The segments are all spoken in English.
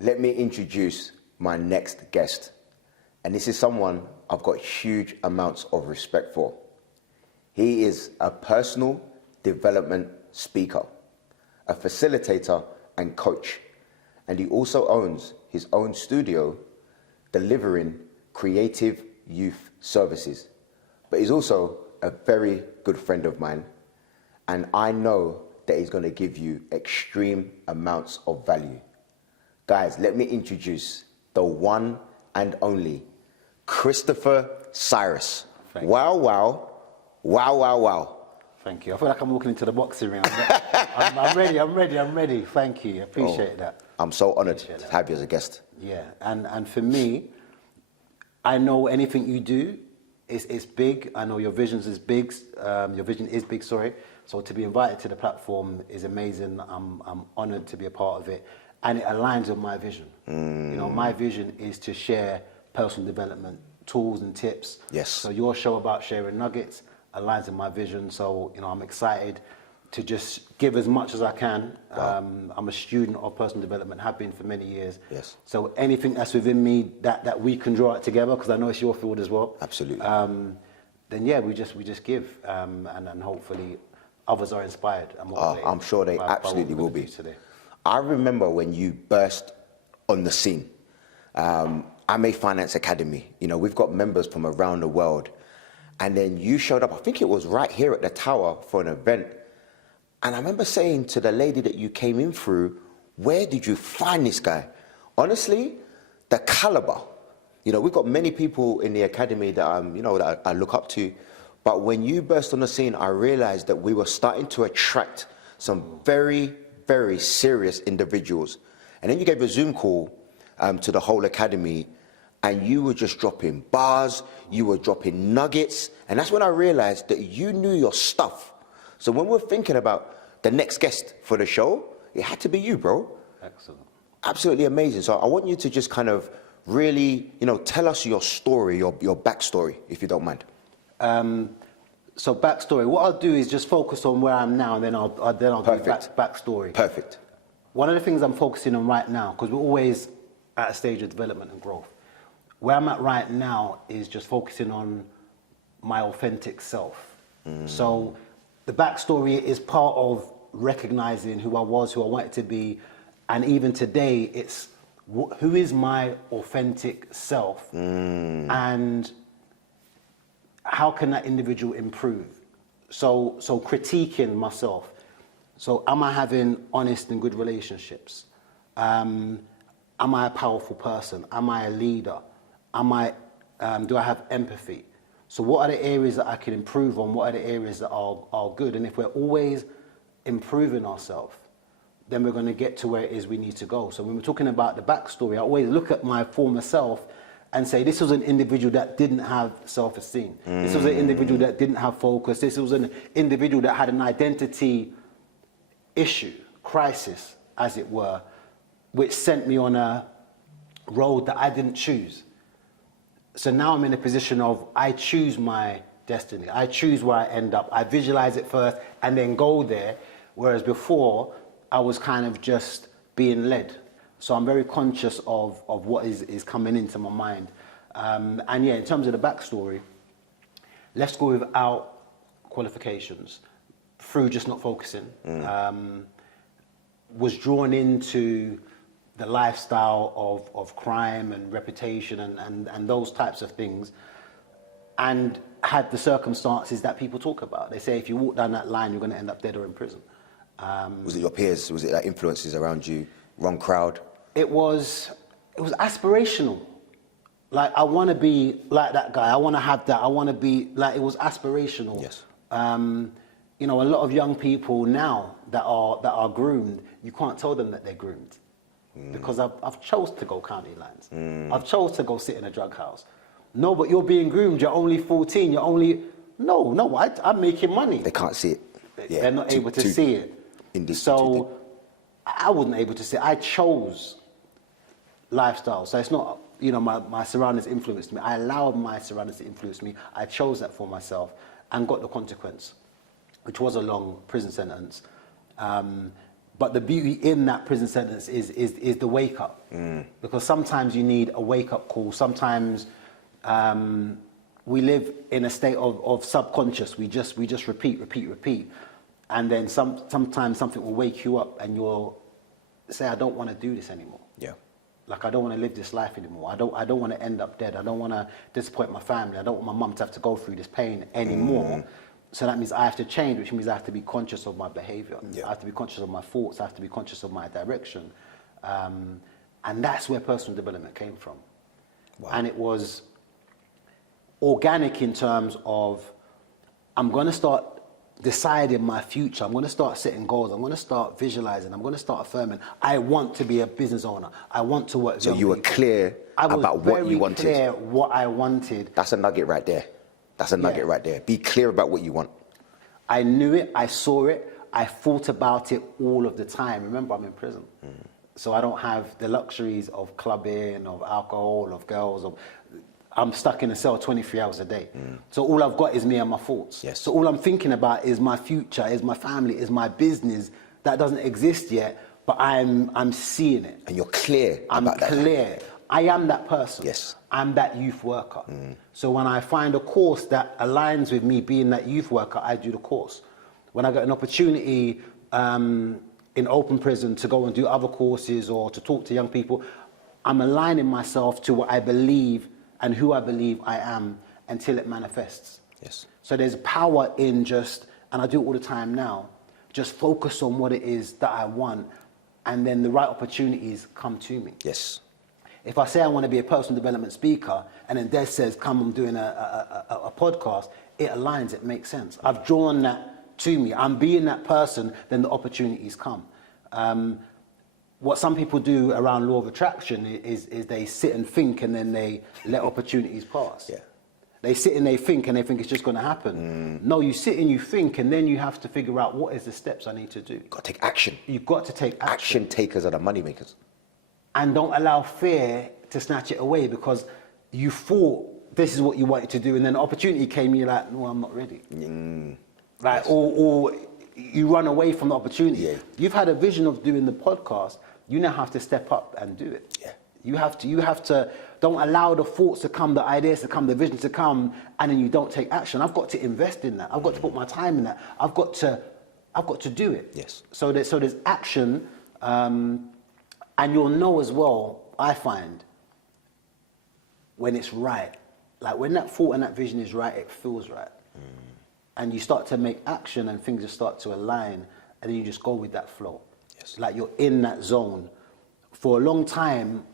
let me introduce my next guest. And this is someone I've got huge amounts of respect for. He is a personal development speaker, a facilitator and coach. And he also owns his own studio delivering creative youth services. But he's also a very good friend of mine. And I know that he's going to give you extreme amounts of value. Guys, let me introduce the one and only Christopher Syrus. Wow, wow. Wow, wow, wow. Thank you. I feel like I'm walking into the boxing ring. I'm ready. Thank you. I appreciate that. I'm so honored to have you as a guest. Yeah, and for me, I know anything you do is big. I know your vision is big. Your vision is big, sorry. So to be invited to the platform is amazing. I'm honored to be a part of it. And it aligns with my vision. You know, my vision is to share personal development tools and tips. Yes. So your show about sharing nuggets aligns with my vision. So, you know, I'm excited to just give as much as I can. Wow. I'm a student of personal development, have been for many years. Yes. So anything that's within me that we can draw it together, because I know it's your field as well. Absolutely. Then yeah, we just give, and hopefully others are inspired and motivated. I'm sure they absolutely will be. Today. I remember when you burst on the scene. I'm a Finance Academy. You know, we've got members from around the world. And then you showed up, I think it was right here at the tower for an event. And I remember saying to the lady that you came in through, where did you find this guy? Honestly, the caliber. You know, we've got many people in the academy that that I look up to. But when you burst on the scene, I realized that we were starting to attract some very, very serious individuals. And then you gave a Zoom call to the whole academy, and you were just dropping bars, you were dropping nuggets, and that's when I realized that you knew your stuff. So when we're thinking about the next guest for the show, it had to be you, bro. Excellent. Absolutely amazing. So I want you to just kind of really, tell us your story, your backstory, if you don't mind. So backstory, what I'll do is just focus on where I'm now, and then I'll do backstory. Perfect. One of the things I'm focusing on right now, because we're always at a stage of development and growth, where I'm at right now is just focusing on my authentic self. So the backstory is part of recognizing who I was, who I wanted to be, and even today it's who is my authentic self, and how can that individual improve? So critiquing myself. So am I having honest and good relationships? Am I a powerful person? Am I a leader? Do I have empathy? So what are the areas that I can improve on? What are the areas that are good? And if we're always improving ourselves, then we're going to get to where it is we need to go. So when we're talking about the backstory, I always look at my former self and say, this was an individual that didn't have self-esteem. This was an individual that didn't have focus. This was an individual that had an identity issue, crisis, as it were, which sent me on a road that I didn't choose. So now I'm in a position of, I choose my destiny. I choose where I end up. I visualize it first and then go there. Whereas before, I was kind of just being led. So I'm very conscious of what is coming into my mind. And yeah, in terms of the backstory, let's go without qualifications. Through just not focusing. Was drawn into the lifestyle of crime and reputation and those types of things, and had the circumstances that people talk about. They say if you walk down that line, you're going to end up dead or in prison. Was it your peers? Was it like influences around you? Wrong crowd? It was aspirational. Like, I want to be like that guy. I want to have that. I want to be like, it was aspirational. Yes. A lot of young people now that are groomed, you can't tell them that they're groomed. Because I've chose to go county lines. I've chose to go sit in a drug house. No, but you're being groomed. You're only 14. You're only... No, I'm making money. They can't see it. Yeah. They're not able to see it. So I wasn't able to see it. I chose lifestyle. So it's not, my surroundings influenced me. I allowed my surroundings to influence me. I chose that for myself and got the consequence, which was a long prison sentence. But the beauty in that prison sentence is the wake up. Because sometimes you need a wake up call. Sometimes we live in a state of subconscious. We just repeat. And then sometimes something will wake you up and you'll say, I don't want to do this anymore. Yeah. Like, I don't want to live this life anymore. I don't want to end up dead. I don't want to disappoint my family. I don't want my mum to have to go through this pain anymore. So that means I have to change, which means I have to be conscious of my behavior. Yeah. I have to be conscious of my thoughts. I have to be conscious of my direction. And that's where personal development came from. Wow. And it was organic in terms of, I'm going to start deciding my future. I'm going to start setting goals. I'm going to start visualizing. I'm going to start affirming. I want to be a business owner. I want to work with So young you were people. clear about what you wanted. I was very clear what I wanted. That's a nugget right there. That's a nugget right there. Be clear about what you want. I knew it. I saw it. I thought about it all of the time. Remember, I'm in prison. So I don't have the luxuries of clubbing, of alcohol, of girls. I'm stuck in a cell 23 hours a day. So all I've got is me and my thoughts. Yes. So all I'm thinking about is my future, is my family, is my business that doesn't exist yet, but I'm seeing it. And you're clear about that. I'm clear. I am that person. Yes. I'm that youth worker. So when I find a course that aligns with me being that youth worker, I do the course. When I get an opportunity in open prison to go and do other courses or to talk to young people, I'm aligning myself to what I believe and who I believe I am until it manifests. Yes. So there's power in just, and I do it all the time now, just focus on what it is that I want, and then the right opportunities come to me. Yes. If I say I want to be a personal development speaker, and then Des says, come, I'm doing a podcast, it aligns, it makes sense. I've drawn that to me. I'm being that person, then the opportunities come. What some people do around law of attraction is they sit and think, and then they let opportunities pass. Yeah. They sit and they think it's just going to happen. No, you sit and you think, and then you have to figure out what is the steps I need to do. Got to take action. You've got to take action. Action takers are the money makers. And don't allow fear to snatch it away, because you thought this is what you wanted to do, and then the opportunity came, and you're like, no, I'm not ready. Like, or you run away from the opportunity. Yeah. You've had a vision of doing the podcast. You now have to step up and do it. Yeah. You have to, don't allow the thoughts to come, the ideas to come, the vision to come, and then you don't take action. I've got to invest in that. I've got to put my time in that. I've got to do it. Yes. So there's action, and you'll know as well, I find, when it's right. Like, when that thought and that vision is right, it feels right. And you start to make action, and things just start to align, and then you just go with that flow. Yes. Like, you're in that zone. For a long time,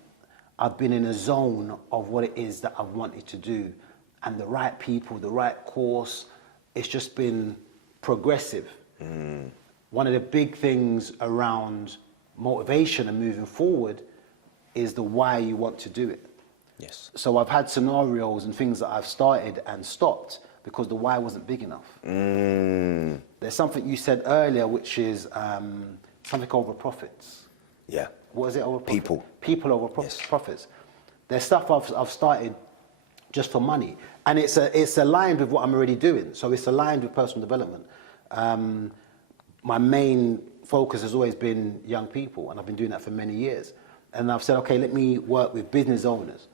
I've been in a zone of what it is that I've wanted to do, and the right people, the right course. It's just been progressive. One of the big things around motivation and moving forward is the why you want to do it. Yes. So I've had scenarios and things that I've started and stopped because the why wasn't big enough. There's something you said earlier, which is something over profits. Yeah. What is it over profits? People. People over Yes. profits. There's stuff I've started just for money, and it's aligned with what I'm already doing. So it's aligned with personal development. My main focus has always been young people, and I've been doing that for many years. And I've said, okay, let me work with business owners.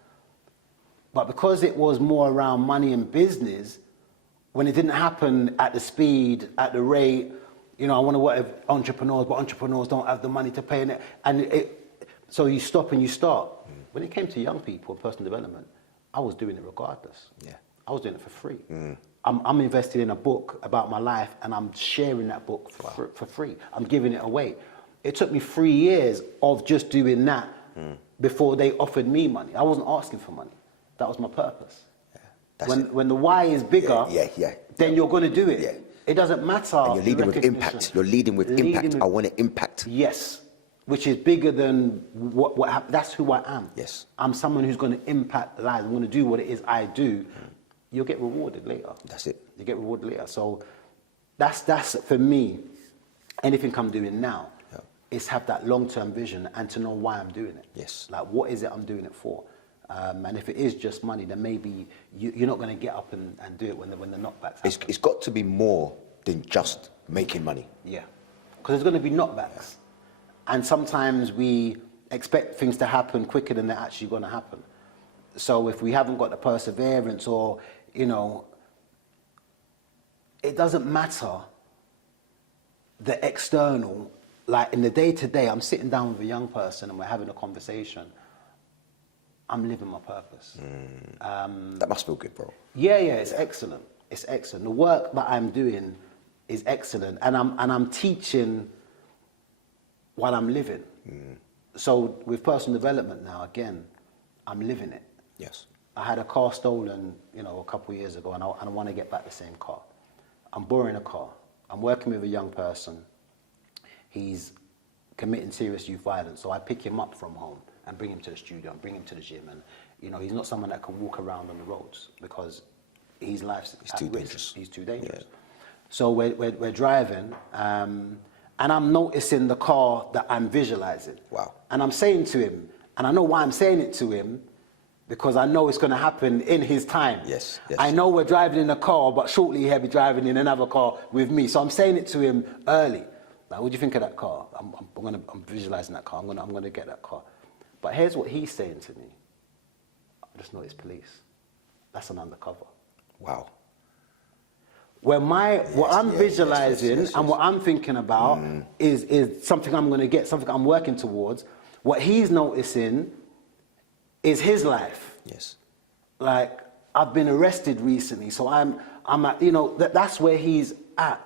But because it was more around money and business, when it didn't happen at the speed, at the rate, you know, I want to work with entrepreneurs, but entrepreneurs don't have the money to pay. So you stop and you start. When it came to young people and personal development, I was doing it regardless. Yeah. I was doing it for free. I'm invested in a book about my life, and I'm sharing that book for free. I'm giving it away. It took me 3 years of just doing that before they offered me money. I wasn't asking for money. That was my purpose. When the why is bigger, then you're going to do it. Yeah. It doesn't matter. And you're leading with impact. You're leading with impact. I want to impact. Yes, which is bigger than what happened. That's who I am. Yes. I'm someone who's going to impact lives. I'm going to do what it is I do. You'll get rewarded later. That's it. You get rewarded later. So that's for me. Anything I'm doing now is have that long-term vision and to know why I'm doing it. Yes. Like, what is it I'm doing it for? And if it is just money, then maybe you're not going to get up and do it when the knockbacks happen. It's got to be more than just making money. Yeah, because there's going to be knockbacks. And sometimes we expect things to happen quicker than they're actually going to happen. So if we haven't got the perseverance, or, you know, it doesn't matter the external. Like in the day-to-day, I'm sitting down with a young person and we're having a conversation. I'm living my purpose. That must feel good, bro. Yeah, it's excellent. It's excellent. The work that I'm doing is excellent, and I'm teaching while I'm living. So with personal development now, again, I'm living it. Yes. I had a car stolen, you know, a couple of years ago, and I want to get back the same car. I'm borrowing a car. I'm working with a young person. He's committing serious youth violence, so I pick him up from home and bring him to the studio and bring him to the gym. And, you know, he's not someone that can walk around on the roads because his life's at too risk. dangerous. He's too dangerous. Yeah. So we're driving, and I'm noticing the car that I'm visualizing. Wow. And I'm saying to him, and I know why I'm saying it to him, because I know it's going to happen in his time. Yes. I know we're driving in a car, but shortly he'll be driving in another car with me. So I'm saying it to him early. Like, what do you think of that car? I'm visualizing that car. I'm gonna get that car. But here's what he's saying to me. I just know it's police. That's an undercover. Wow. When what I'm visualizing and what I'm thinking about is something I'm going to get, something I'm working towards. What he's noticing is his life. Yes. Like, I've been arrested recently, so I'm at, you know, that's where he's at.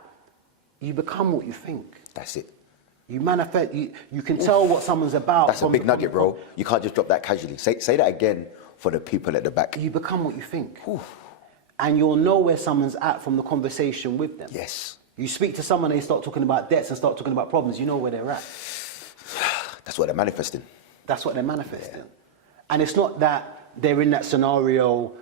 You become what you think. That's it. You manifest. You can tell what someone's about. That's a big nugget, bro. You can't just drop that casually. Say that again for the people at the back. You become what you think. And you'll know where someone's at from the conversation with them. Yes. You speak to someone, they start talking about debts and start talking about problems, you know where they're at. That's what they're manifesting. That's what they're manifesting. Yeah. And it's not that they're in that scenario,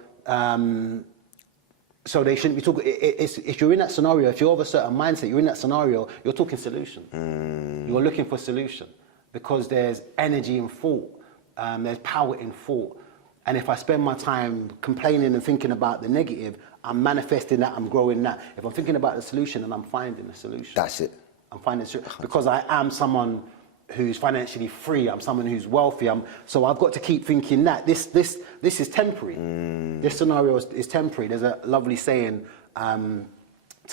so they shouldn't be talking. If you're in that scenario, if you're of a certain mindset, you're in that scenario, you're talking solution. You're looking for solution, because there's energy in thought, there's power in thought. And if I spend my time complaining and thinking about the negative, I'm manifesting that, I'm growing that. If I'm thinking about the solution, then I'm finding the solution. That's it. I'm finding the because I am someone who's financially free. I'm someone who's wealthy. So I've got to keep thinking that this is temporary. This scenario is temporary. There's a lovely saying to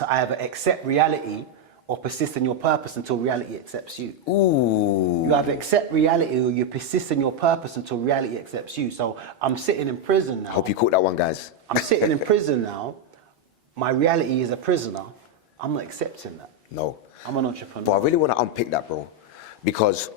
either accept reality or persist in your purpose until reality accepts you. Ooh. You either accept reality or you persist in your purpose until reality accepts you. So I'm sitting in prison now. Hope you caught that one, guys. I'm sitting in prison now. My reality is a prisoner. I'm not accepting that. No. I'm an entrepreneur. But I really want to unpick that, bro, because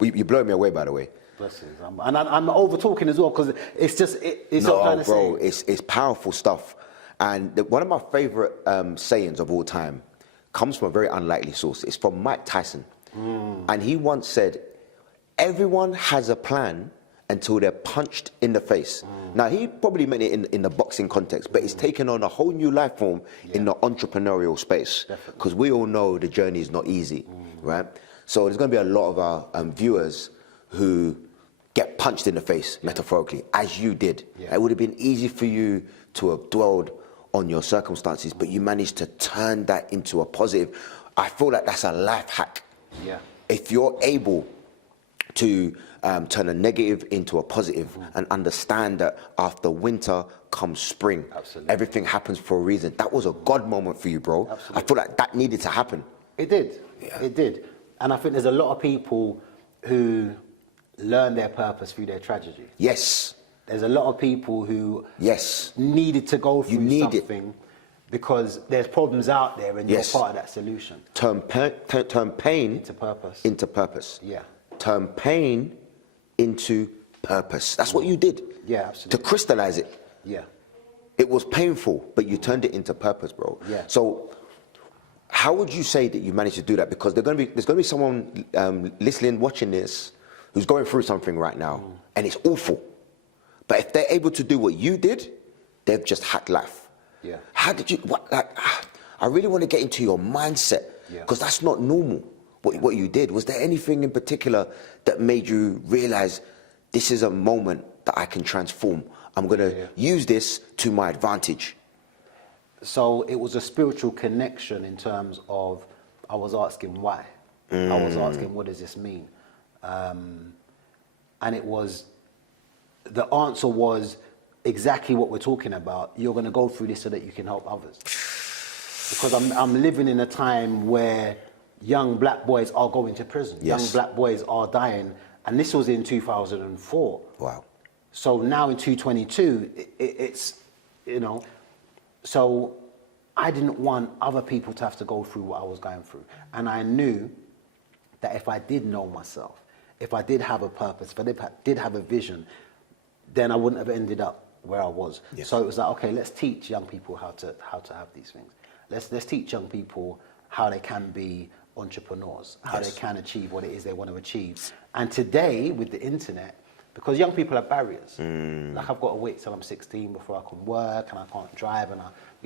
you blow me away, by the way. Blessings. And I'm over talking as well, because it's just it's no, what I'm trying to bro, say. it's powerful stuff. And one of my favorite sayings of all time comes from a very unlikely source. It's from Mike Tyson. And he once said, everyone has a plan until they're punched in the face. Now, he probably meant it in the boxing context, but it's taken on a whole new life form in the entrepreneurial space. Because we all know the journey is not easy, right? So there's going to be a lot of our viewers who get punched in the face, metaphorically, as you did. It would have been easy for you to have dwelled on your circumstances, but you managed to turn that into a positive. I feel like that's a life hack. If you're able to turn a negative into a positive and understand that after winter comes spring. Everything happens for a reason. That was a God moment for you, bro. I feel like that needed to happen. It did. It did. And I think there's a lot of people who learn their purpose through their tragedy. Yes. There's a lot of people who needed to go through something because there's problems out there and you're part of that solution. Turn pain into purpose. Into purpose. Turn pain into purpose. That's what you did. Absolutely. To crystallize it. It was painful, but you turned it into purpose, bro. So how would you say that you managed to do that? Because there's going to be someone listening, watching this, who's going through something right now, and it's awful. But if they're able to do what you did, they've just hacked life. How did you? I really want to get into your mindset, because that's not normal. What you did, was there anything in particular that made you realize this is a moment that I can transform? I'm going to use this to my advantage. So it was a spiritual connection in terms of I was asking why. I was asking, what does this mean? And it was, the answer was exactly what we're talking about. You're going to go through this so that you can help others. Because I'm living in a time where young black boys are going to prison. Yes. Young black boys are dying. And this was in 2004. Wow. So now in 2022, it's, you know, so I didn't want other people to have to go through what I was going through. And I knew that if I did know myself, if I did have a purpose, if I did have a vision, then I wouldn't have ended up where I was. Yes. So it was like, okay, let's teach young people how to have these things. Let's teach young people how they can be entrepreneurs, how Yes. they can achieve what it is they want to achieve. And today, with the internet, because young people have barriers. Like I've got to wait till I'm 16 before I can work, and I can't drive, and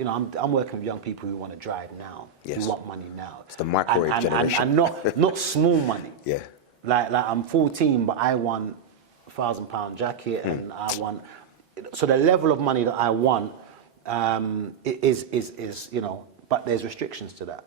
I'm working with young people who want to drive now, Yes. who want money now. It's the microwave generation. And not small money. Yeah. Like I'm 14, but I want £1,000 jacket, and I want. So the level of money that I want is you know, but there's restrictions to that.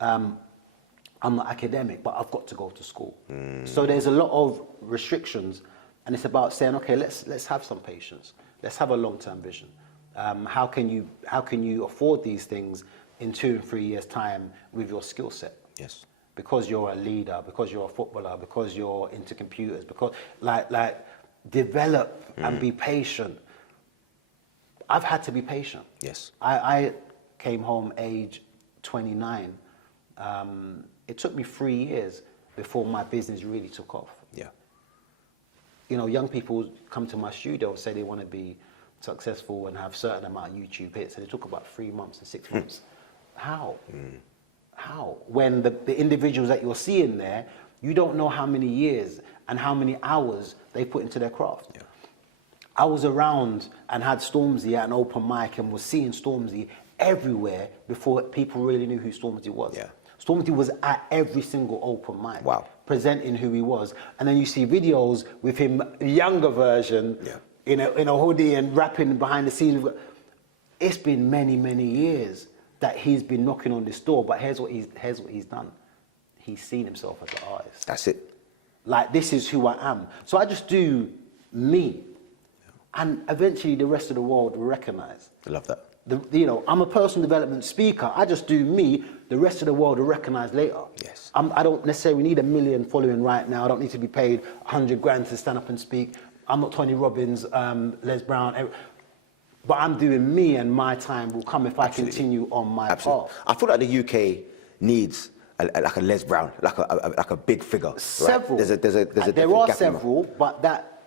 I'm not academic, but I've got to go to school. So there's a lot of restrictions, and it's about saying, okay, let's have some patience. Let's have a long-term vision. How can you afford these things in 2 and 3 years' time with your skill set? Yes. Because you're a leader, because you're a footballer, because you're into computers, because like develop and be patient. I've had to be patient. Yes. I came home age 29. It took me 3 years before my business really took off. Yeah. You know, young people come to my studio and say they want to be successful and have certain amount of YouTube hits, and it took about 3 months and 6 months. How? How? When the individuals that you're seeing there, you don't know how many years and how many hours they put into their craft. Yeah. I was around and had Stormzy at an open mic and was seeing Stormzy everywhere before people really knew who Stormzy was. Yeah. Stormzy was at every single open mic, Wow. presenting who he was. And then you see videos with him, younger version, Yeah. in a hoodie and rapping behind the scenes. It's been many, many years that he's been knocking on this door, but here's what he's done. He's seen himself as an artist. That's it. Like, this is who I am. So I just do me. And eventually the rest of the world will recognize. I love that. You know, I'm a personal development speaker. I just do me. The rest of the world will recognize later. Yes. I don't necessarily need 1 million following right now. I don't need to be paid 100 grand to stand up and speak. I'm not Tony Robbins, Les Brown. But I'm doing me, and my time will come if I continue on my path. I feel like the UK needs like a Les Brown, like a big figure. Several. Right? There's a there are several, but that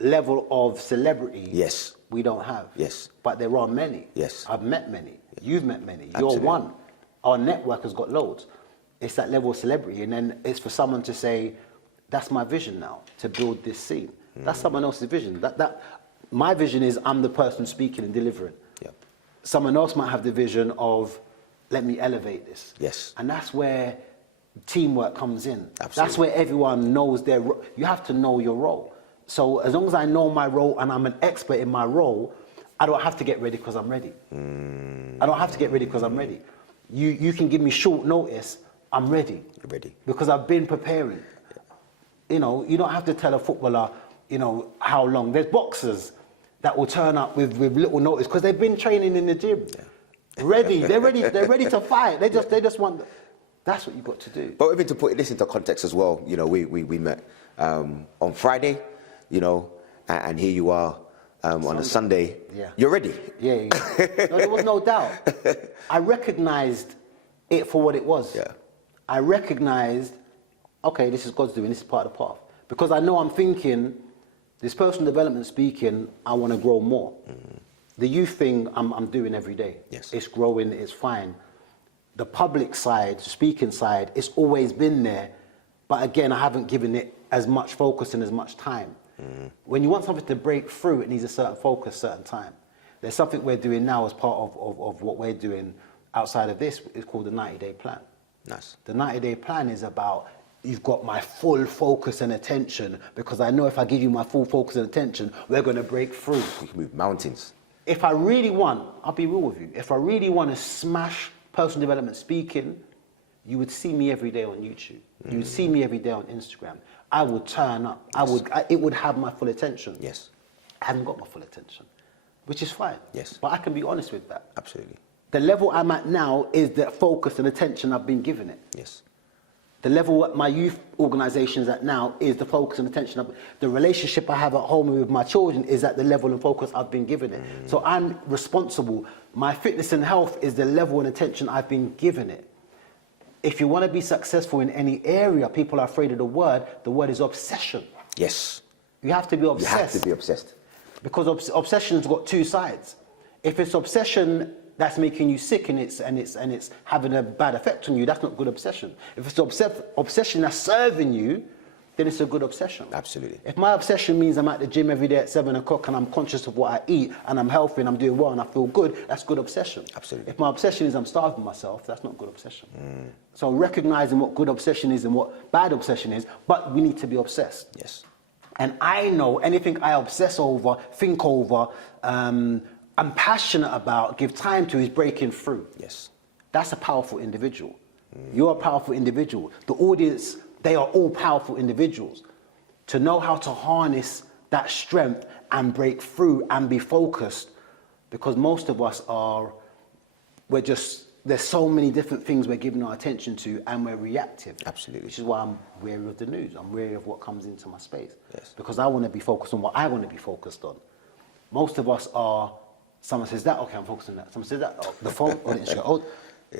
level of celebrity, Yes. we don't have. Yes. But there are many. Yes. I've met many. You've met many. Absolutely. You're one. Our network has got loads. It's that level of celebrity, and then it's for someone to say, "That's my vision now, to build this scene." That's someone else's vision. My vision is I'm the person speaking and delivering. Yeah. Someone else might have the vision of, let me elevate this. Yes. And that's where teamwork comes in. Absolutely. That's where everyone knows their role. You have to know your role. So as long as I know my role and I'm an expert in my role, I don't have to get ready because I'm ready. I don't have to get ready because I'm ready. You can give me short notice, I'm ready. You're ready. Because I've been preparing. You know, you don't have to tell a footballer, you know, how long. There's boxers that will turn up with little notice because they've been training in the gym. Yeah. Ready, they're ready to fight. They just want, that's what you've got to do. But even to put this into context as well, you know, we met on Friday, you know, and here you are on a Sunday. Yeah. You're ready. Yeah. No, there was no doubt. I recognized it for what it was. Yeah. I recognized, okay, this is God's doing, this is part of the path. Because I know I'm thinking, this personal development speaking, I want to grow more. The youth thing, I'm doing every day. Yes. It's growing, it's fine. The public side, speaking side, it's always been there. But again, I haven't given it as much focus and as much time. When you want something to break through, it needs a certain focus, certain time. There's something we're doing now as part of what we're doing outside of this. It's called the 90-day plan. Nice. The 90-day plan is about, you've got my full focus and attention, because I know if I give you my full focus and attention, we're going to break through. We can move mountains. If I really want, I'll be real with you, if I really want to smash personal development speaking, you would see me every day on YouTube. You would see me every day on Instagram. I would turn up. It would have my full attention. Yes. I haven't got my full attention, which is fine. Yes. But I can be honest with that. Absolutely. The level I'm at now is the focus and attention I've been given it. Yes. The level at my youth organisation's at now is the focus and attention. The relationship I have at home with my children is at the level and focus I've been given it. So I'm responsible. My fitness and health is the level and attention I've been given it. If you want to be successful in any area, people are afraid of the word is obsession. Yes. You have to be obsessed. You have to be obsessed. Because obsession's got two sides. If it's obsession that's making you sick and it's having a bad effect on you, that's not good obsession. If it's obsession that's serving you, then it's a good obsession. Absolutely. If my obsession means I'm at the gym every day at 7 o'clock and I'm conscious of what I eat and I'm healthy and I'm doing well and I feel good, that's good obsession. Absolutely. If my obsession is I'm starving myself, that's not good obsession. So recognizing what good obsession is and what bad obsession is, but we need to be obsessed. Yes. And I know anything I obsess over, think over, I'm passionate about, give time to, is breaking through. Yes. That's a powerful individual. You're a powerful individual. The audience, they are all powerful individuals. To know how to harness that strength and break through and be focused, because most of us there's so many different things we're giving our attention to and we're reactive. Absolutely. Which is why I'm wary of the news. I'm wary of what comes into my space. Yes. Because I want to be focused on what I want to be focused on. Most of us are, someone says that, okay, I'm focused on that. Someone says that, oh, the phone, on Instagram,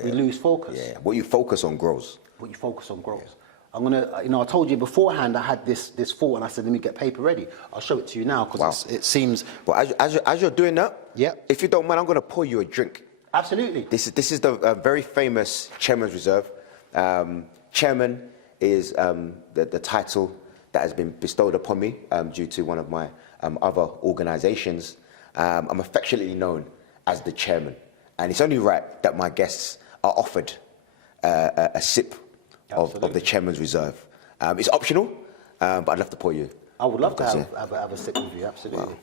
we lose focus. Yeah. What you focus on grows. What you focus on grows. Yeah. I'm gonna, I told you beforehand I had this thought and I said, let me get paper ready. I'll show it to you now because it seems... Well, as you're doing that, if you don't mind, I'm going to pour you a drink. Absolutely. This is the very famous Chairman's Reserve. Chairman is the title that has been bestowed upon me due to one of my other organisations. I'm affectionately known as the Chairman, and it's only right that my guests are offered a sip of the Chairman's Reserve. It's optional, but I'd love to pour you. I would love to have a sip with you, absolutely. Wow.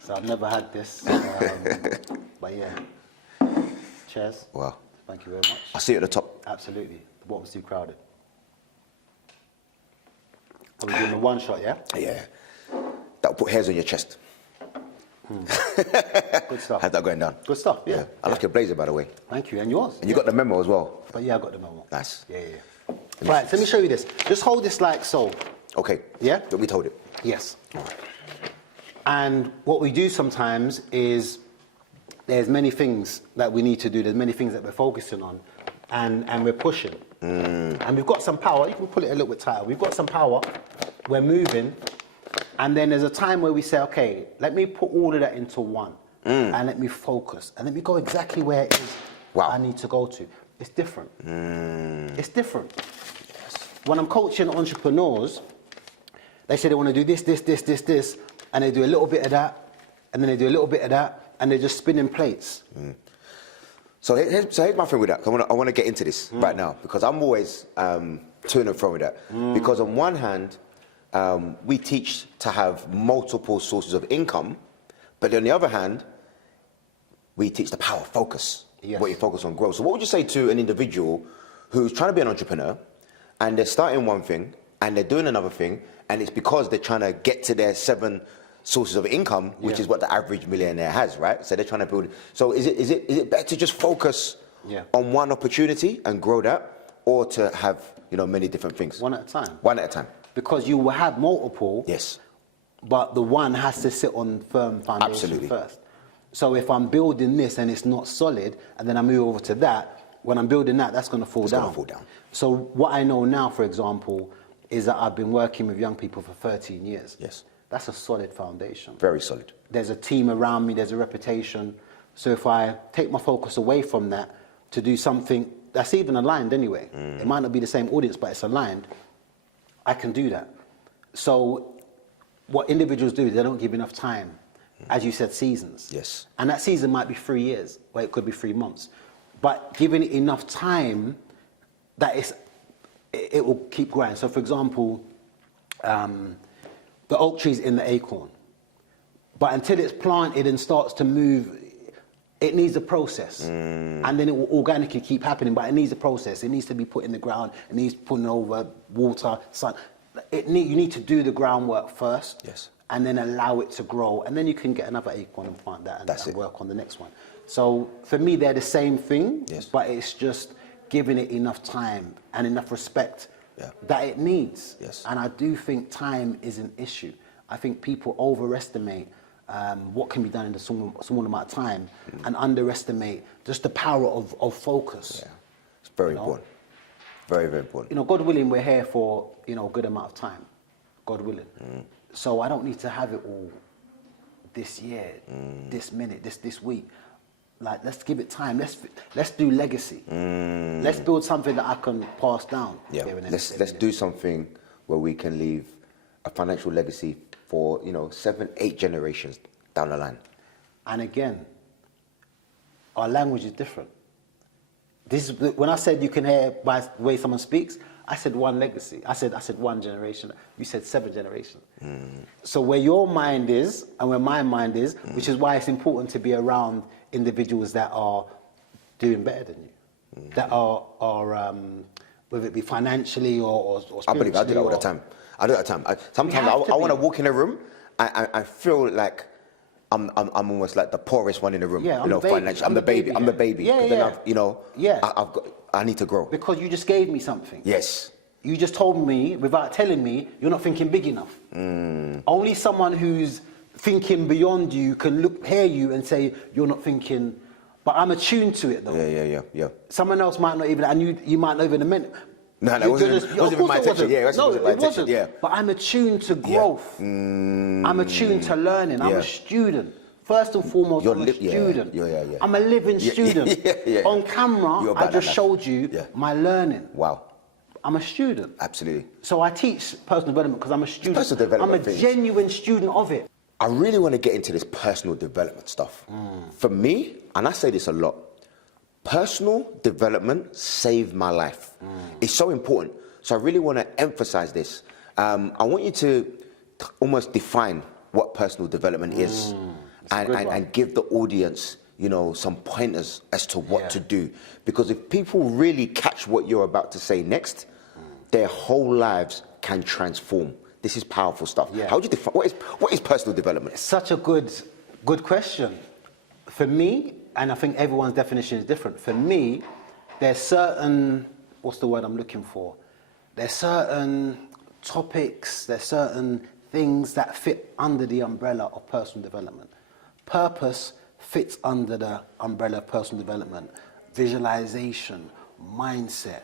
So I've never had this, but yeah. Cheers. Wow. Thank you very much. I'll see you at the top. Absolutely. The bottom's too crowded. Are we doing the one shot, yeah? Yeah. That'll put hairs on your chest. Good stuff. How's that going down? Good stuff, yeah. I like your blazer, by the way. Thank you, and yours. And you got the memo as well. But yeah, I got the memo. Nice. Yeah. Right, so let me show you this. Just hold this like so. Okay. Yeah? Don't we hold it? Yes. And what we do sometimes is there's many things that we need to do. There's many things that we're focusing on and we're pushing. And we've got some power. You can pull it a little bit tighter. We've got some power. We're moving. And then there's a time where we say, okay, let me put all of that into one and let me focus and let me go exactly where it is I need to go to. It's different. It's different. Yes. When I'm coaching entrepreneurs, they say they want to do this, and they do a little bit of that, and then they do a little bit of that, and they're just spinning plates. So here's my thing with that. I want to get into this right now because I'm always to and fro with that. Because on one hand, we teach to have multiple sources of income, but on the other hand, we teach the power of focus. Yes. What you focus on growth. So what would you say to an individual who's trying to be an entrepreneur, and they're starting one thing, and they're doing another thing, and it's because they're trying to get to their 7 sources of income, which is what the average millionaire has, right? So they're trying to build. So is it better to just focus on one opportunity and grow that, or to have many different things? One at a time. One at a time. Because you will have multiple. Yes. But the one has to sit on firm foundation first. So if I'm building this and it's not solid, and then I move over to that, when I'm building that, that's going to fall down. So what I know now, for example, is that I've been working with young people for 13 years. Yes. That's a solid foundation. Very solid. There's a team around me, there's a reputation. So if I take my focus away from that to do something that's even aligned anyway, it might not be the same audience, but it's aligned, I can do that. So what individuals do is they don't give enough time. As you said, seasons. Yes. And that season might be 3 years, or it could be 3 months. But giving it enough time that it will keep growing. So, for example, the oak tree is in the acorn, but until it's planted and starts to move, it needs a process, and then it will organically keep happening. But it needs a process. It needs to be put in the ground. It needs putting over water, sun. You need to do the groundwork first, Yes. and then allow it to grow, and then you can get another acorn and plant that and work on the next one. So for me, they're the same thing, Yes. but it's just giving it enough time and enough respect that it needs. Yes. And I do think time is an issue. I think people overestimate what can be done in a small amount of time and underestimate just the power of focus. Yeah. It's very important. Very, very important. You know, God willing, we're here for, you know, a good amount of time. God willing. So I don't need to have it all this year, this minute, this week. Like, let's give it time. Let's do legacy. Let's build something that I can pass down. Yeah. Let's do something where we can leave a financial legacy for, you know, 7, 8 generations down the line. And again, our language is different. This is when I said you can hear by the way someone speaks. I said one legacy. I said one generation. You said 7 generations. So where your mind is and where my mind is, which is why it's important to be around individuals that are doing better than you, that are whether it be financially or spiritually. I believe I do that all the time. I do that all the time. Sometimes I want to walk in a room. I feel like I'm almost like the poorest one in the room. Yeah, you know, financially. I'm the baby. I'm the baby. Yeah, then yeah. I need to grow. Because you just gave me something. Yes. You just told me, without telling me, you're not thinking big enough. Only someone who's thinking beyond you can hear you and say, you're not thinking, but I'm attuned to it though. Yeah. Someone else might not even, and you might not even admit. No, it wasn't even my intention. Yeah, it wasn't. Yeah. But I'm attuned to growth. I'm attuned to learning. I'm a student. First and foremost, I'm a student. Yeah. I'm a living student. On camera, I just showed you my learning. Wow. I'm a student. Absolutely. So I teach personal development because I'm a student. Personal development I'm a genuine student of it. I really want to get into this personal development stuff. For me, and I say this a lot, personal development saved my life. It's so important. So I really want to emphasize this. I want you to almost define what personal development is and give the audience, you know, some pointers as to what to do. Because if people really catch what you're about to say next, their whole lives can transform. This is powerful stuff. How would you define, what is personal development? It's such a good question. For me, and I think everyone's definition is different. For me, there's certain, what's the word I'm looking for? There's certain topics, there's certain things that fit under the umbrella of personal development. Purpose fits under the umbrella of personal development. Visualization, mindset.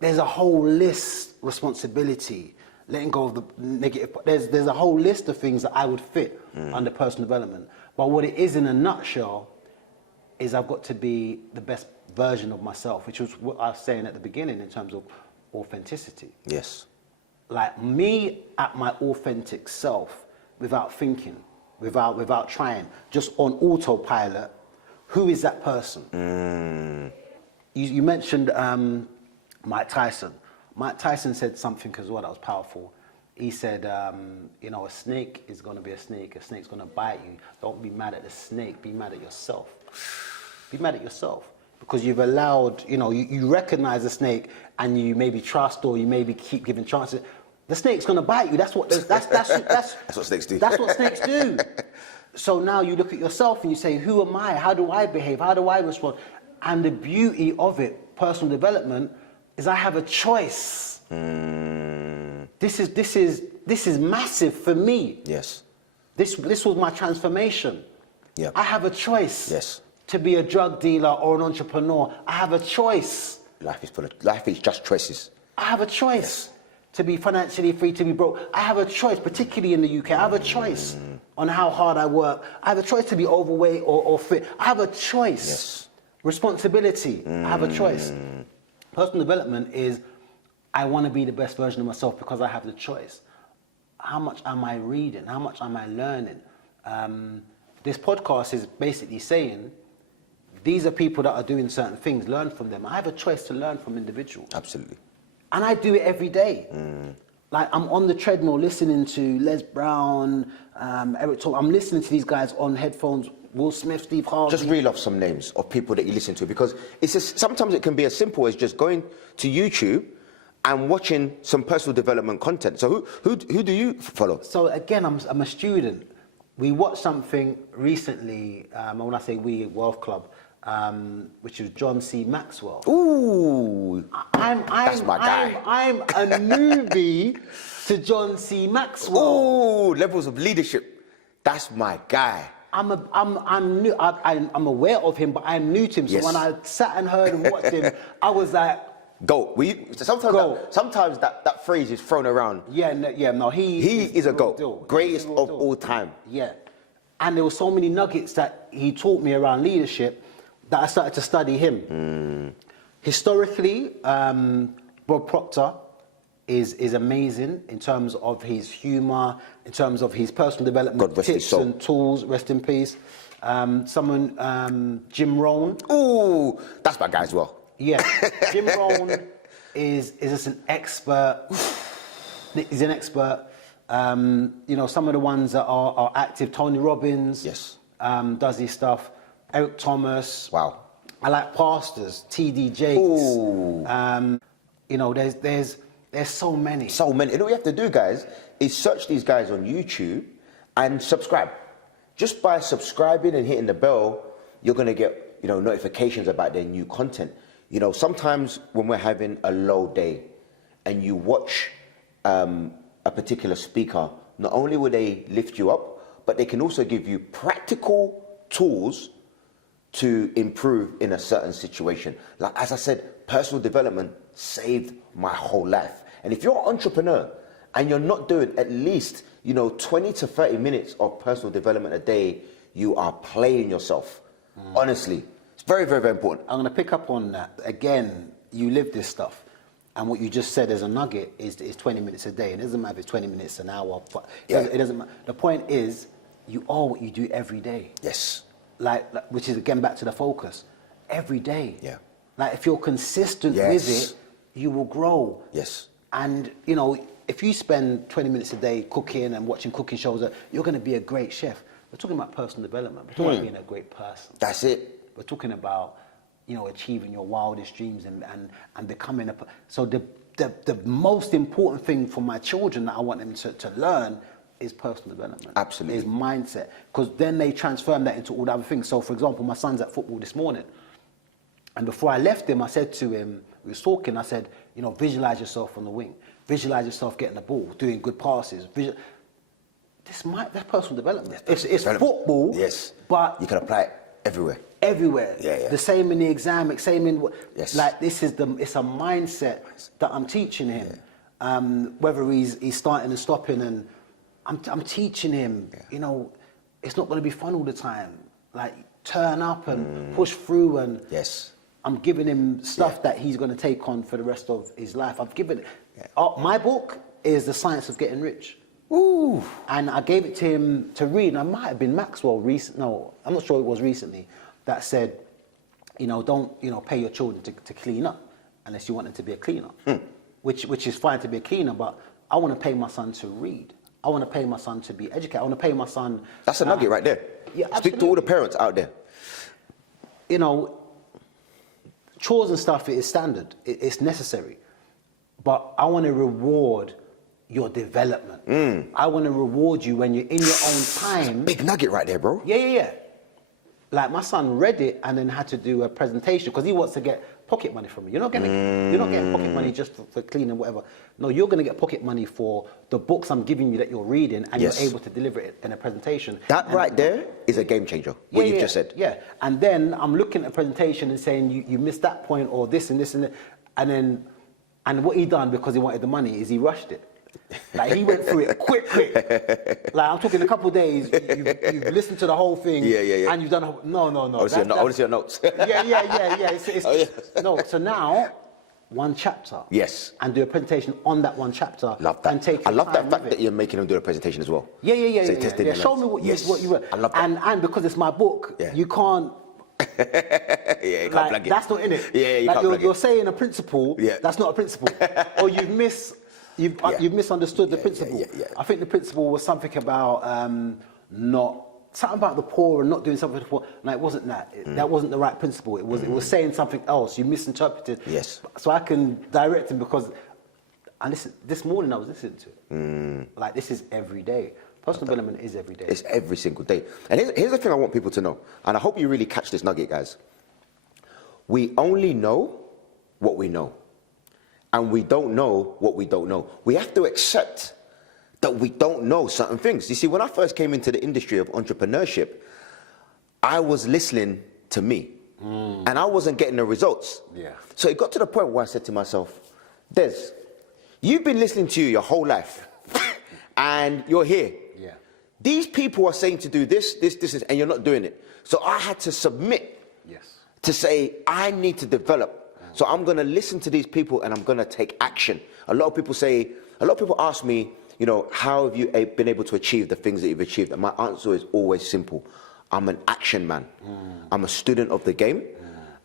There's a whole list, responsibility, letting go of the negative. There's a whole list of things that I would fit under personal development. But what it is in a nutshell is I've got to be the best version of myself, which was what I was saying at the beginning in terms of authenticity. Yes. Like me at my authentic self, without thinking, without trying, just on autopilot. Who is that person? You mentioned Mike Tyson. Mike Tyson said something as well that was powerful. He said, you know, a snake is going to be a snake. A snake's going to bite you. Don't be mad at the snake. Be mad at yourself. Be mad at yourself. Because you've allowed, you know, you recognize the snake and you maybe trust or you maybe keep giving chances. The snake's going to bite you. That's what snakes do. That's what snakes do. So now you look at yourself and you say, who am I? How do I behave? How do I respond? And the beauty of it, personal development, is I have a choice. This is massive for me. Yes. This was my transformation. Yeah. I have a choice. Yes. To be a drug dealer or an entrepreneur. I have a choice. Life is just choices. I have a choice to be financially free, to be broke. I have a choice, particularly in the UK. I have a choice on how hard I work. I have a choice to be overweight or fit. I have a choice. Yes. Responsibility. I have a choice. Personal development is I want to be the best version of myself because I have the choice. How much am I reading? How much am I learning? This podcast is basically saying these are people that are doing certain things. Learn from them. I have a choice to learn from individuals. Absolutely. And I do it every day. Like I'm on the treadmill listening to Les Brown, Eric Tom. I'm listening to these guys on headphones. Will Smith, Steve Harvey. Just reel off some names of people that you listen to, because it's just, sometimes it can be as simple as just going to YouTube and watching some personal development content. So who do you follow? So again, I'm a student. We watched something recently, and when I say we, Wealth Club, which is John C. Maxwell. Ooh, that's my guy. I'm a newbie to John C. Maxwell. Ooh, levels of leadership. That's my guy. I'm new. I'm aware of him, but I'm new to him. So Yes. when I sat and heard and watched him, I was like, GOAT. Sometimes that phrase is thrown around. He is a GOAT. deal. Greatest He's a real of deal. all time. Yeah. And there were so many nuggets that he taught me around leadership that I started to study him. Historically, Bob Proctor is amazing in terms of his humor, in terms of his personal development God rest his tips soul. and tools. Rest in peace. Jim Rohn. Ooh, that's my guy as well. Yeah, Jim Rohn is just an expert. He's an expert. You know, some of the ones that are active. Tony Robbins. Yes. Does his stuff. Eric Thomas. Wow. I like pastors. T.D. Jakes. Ooh. You know, there's so many. So many. And all you have to do, guys, is search these guys on YouTube and subscribe. Just by subscribing and hitting the bell, you're going to get, you know, notifications about their new content. You know, sometimes when we're having a low day and you watch a particular speaker, not only will they lift you up, but they can also give you practical tools to improve in a certain situation. Like, as I said, personal development saved my whole life. And if you're an entrepreneur and you're not doing at least, you know, 20 to 30 minutes of personal development a day, you are playing yourself. Honestly, it's very, very, very important. I'm going to pick up on that. Again, you live this stuff. And what you just said as a nugget is 20 minutes a day. And it doesn't matter if it's 20 minutes, an hour. But it doesn't matter. The point is, you are what you do every day. Yes. Like, which is, again, back to the focus. Every day. Yeah. Like, if you're consistent with it, you will grow. Yes. And, you know, if you spend 20 minutes a day cooking and watching cooking shows, you're going to be a great chef. We're talking about personal development. We're talking about being a great person. That's it. We're talking about, you know, achieving your wildest dreams and becoming a... So the most important thing for my children that I want them to learn is personal development. Absolutely. Is mindset. Because then they transform that into all the other things. So, for example, my son's at football this morning. And before I left him, I said to him, we was talking, I said, you know, visualize yourself on the wing. Visualize yourself getting the ball, doing good passes. That's personal development. It's football. Yes. But you can apply it everywhere. Everywhere. Yeah. The same in the exam, same in... Yes. Like, it's a mindset that I'm teaching him. Yeah. Whether he's starting and stopping, and I'm teaching him, you know, it's not going to be fun all the time. Like, turn up and push through, and I'm giving him stuff that he's going to take on for the rest of his life. I've given... my book is The Science of Getting Rich. Ooh. And I gave it to him to read, and I might have been Maxwell no, I'm not sure it was recently, that said, you know, don't, you know, pay your children to clean up unless you want them to be a cleaner. Which is fine to be a cleaner, but I want to pay my son to read. I want to pay my son to be educated. I want to pay my son... That's a nugget right there. Yeah, Speak to all the parents out there. You know, chores and stuff is standard. It's necessary. But I want to reward your development. I want to reward you when you're in your own time. Big nugget right there, bro. Yeah. Like, my son read it and then had to do a presentation because he wants to get pocket money from me. You're not getting pocket money just for cleaning whatever. No, you're going to get pocket money for the books I'm giving you that you're reading, and you're able to deliver it in a presentation. That right there is a game changer, what you've just said. Yeah, and then I'm looking at a presentation and saying, you missed that point, or this and this and that. And what he done, because he wanted the money, is he rushed it. Like, he went through it quick. Like, I'm talking a couple of days, you've listened to the whole thing, and you've done... No. I want to see your notes. Yeah. No, so now, one chapter. Yes. And do a presentation on that one chapter. Love that. And take I love that fact it. that you're making them do a presentation as well. Yeah. Show me what you were. I love that. And because it's my book, you can't Yeah, you can't Like, plug it. that's not in it. Yeah, you like can't plug you're it. saying a principle, Yeah. that's not a principle. Or you've misunderstood the principle. yeah. I think the principle was something about something about the poor and not doing something for the poor. No, it wasn't that. That wasn't the right principle. It was saying something else. You misinterpreted. Yes. So I can direct him because this morning I was listening to it. Like, this is every day. Personal development is every day. It's every single day. And here's the thing I want people to know, and I hope you really catch this nugget, guys. We only know what we know, and we don't know what we don't know. We have to accept that we don't know certain things. You see, when I first came into the industry of entrepreneurship, I was listening to me, and I wasn't getting the results. Yeah. So it got to the point where I said to myself, Des, you've been listening to you your whole life, and you're here. Yeah. These people are saying to do this, and you're not doing it. So I had to submit to say, I need to develop. So I'm going to listen to these people and I'm going to take action. A lot of people ask me, you know, how have you been able to achieve the things that you've achieved? And my answer is always simple. I'm an action man. I'm a student of the game.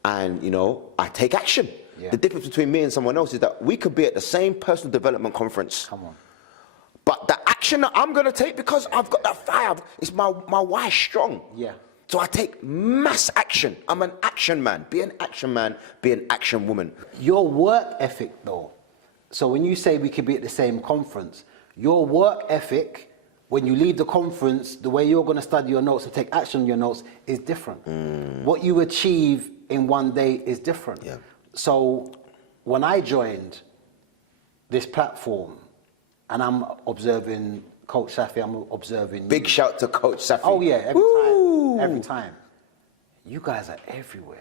And, you know, I take action. Yeah. The difference between me and someone else is that we could be at the same personal development conference. Come on. But the action that I'm going to take, because I've got that fire, it's my why strong. Yeah. So I take mass action. I'm an action man. Be an action man, be an action woman. Your work ethic, though. So when you say we could be at the same conference, your work ethic, when you leave the conference, the way you're going to study your notes and take action on your notes is different. What you achieve in one day is different. Yeah. So when I joined this platform, and I'm observing Coach Safi, I'm observing Big you. shout to Coach Safi. Oh yeah, Woo! every time. You guys are everywhere.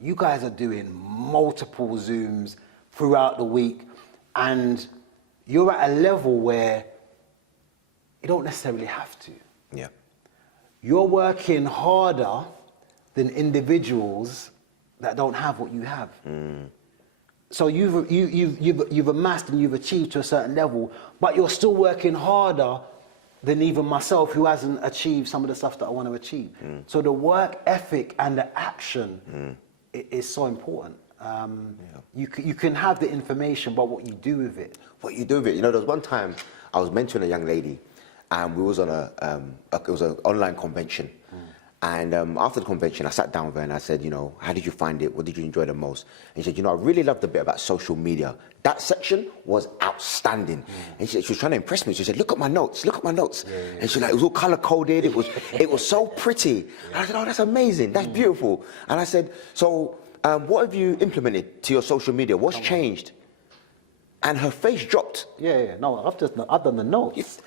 You guys are doing multiple Zooms throughout the week, and you're at a level where you don't necessarily have to. Yeah. You're working harder than individuals that don't have what you have. So you've amassed and you've achieved to a certain level, but you're still working harder than even myself, who hasn't achieved some of the stuff that I want to achieve. So the work ethic and the action is so important. You can have the information, but what you do with it. What you do with it. You know, there was one time I was mentoring a young lady, and we was on it was an online convention. And after the convention, I sat down with her and I said, you know, how did you find it? What did you enjoy the most? And she said, you know, I really loved the bit about social media. That section was outstanding. And she was trying to impress me. She said, look at my notes, look at my notes. And she was like, it was all color coded. It was so pretty. And I said, oh, that's amazing. That's beautiful. And I said, so what have you implemented to your social media? What's changed? And her face dropped. No, I've done the notes.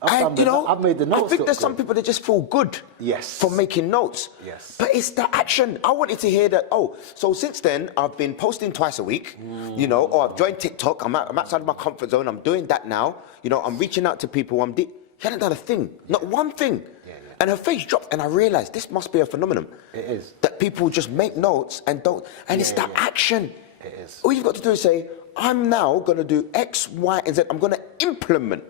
And, you know, I've made the notes. I think there's some people that just feel good from making notes. Yes. But it's the action. I wanted to hear that, oh, so since then, I've been posting twice a week, you know, or I've joined TikTok. I'm outside of my comfort zone. I'm doing that now. You know, I'm reaching out to people. She hadn't done a thing, not one thing. And her face dropped, and I realized this must be a phenomenon. It is. That people just make notes and don't, and it's the action. It is. All you've got to do is say, I'm now going to do X, Y, and Z. I'm going to implement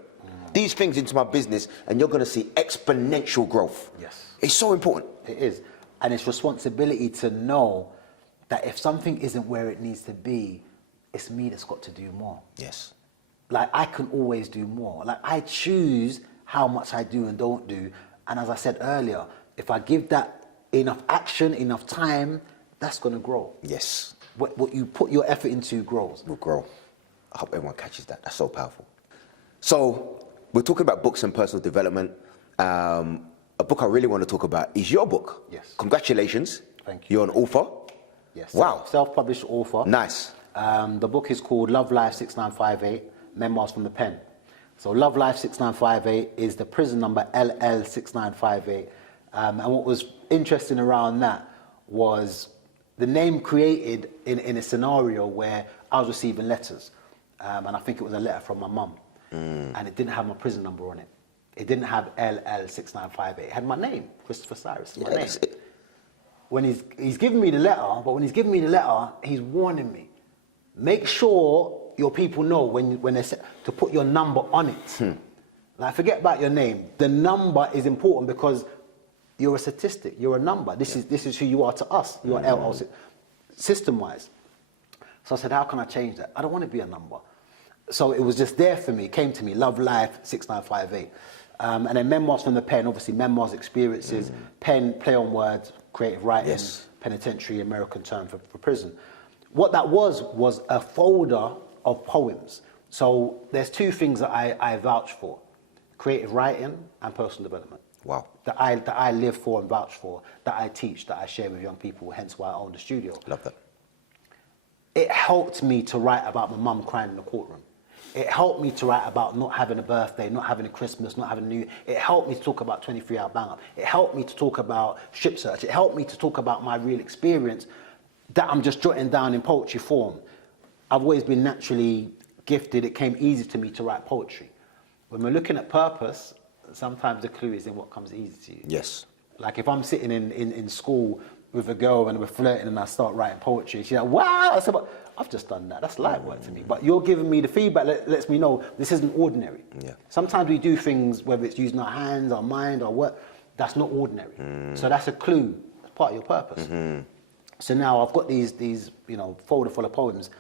these things into my business, and you're going to see exponential growth. Yes. It's so important. It is. And it's responsibility to know that if something isn't where it needs to be, it's me that's got to do more. Yes. Like, I can always do more. Like, I choose how much I do and don't do. And as I said earlier, if I give that enough action, enough time, that's going to grow. Yes. What you put your effort into grows. Will grow. I hope everyone catches that. That's so powerful. So, we're talking about books and personal development. A book I really want to talk about is your book. Yes. Congratulations. Thank you. You're an author. Yes. Wow. Self-published author. Nice. The book is called Love Life 6958, Memoirs from the Pen. So Love Life 6958 is the prison number LL6958. And what was interesting around that was the name created in a scenario where I was receiving letters. And I think it was a letter from my mum. And it didn't have my prison number on it. It didn't have LL6958. It had my name, Christopher Syrus, my name. When he's giving me the letter, but when he's giving me the letter, he's warning me. Make sure your people know when they say to put your number on it. Like, forget about your name. The number is important because You're a statistic. You're a number. This is who you are to us. You are LLC, system-wise. So I said, how can I change that? I don't want to be a number. So it was just there for me. It came to me. Love Life 6958. And then memoirs from the pen. Obviously, memoirs, experiences, pen, play on words, creative writing, penitentiary, American term for prison. What that was a folder of poems. So there's two things that I vouch for: creative writing and personal development. Wow. That I live for and vouch for, that I teach, that I share with young people, hence why I own the studio. Love that. It helped me to write about my mum crying in the courtroom. It helped me to write about not having a birthday, not having a Christmas, not having a New Year. It helped me to talk about 23-hour bang up. It helped me to talk about strip search. It helped me to talk about my real experience that I'm just jotting down in poetry form. I've always been naturally gifted. It came easy to me to write poetry. When we're looking at purpose, sometimes the clue is in what comes easy to you. Yes. Like if I'm sitting in school with a girl and we're flirting and I start writing poetry, she's like, wow, I said, but I've just done that. That's light work to me. But you're giving me the feedback that lets me know this isn't ordinary. Yeah. Sometimes we do things, whether it's using our hands, our mind, our work, that's not ordinary. So that's a clue. That's part of your purpose. So now I've got these folder full of poems,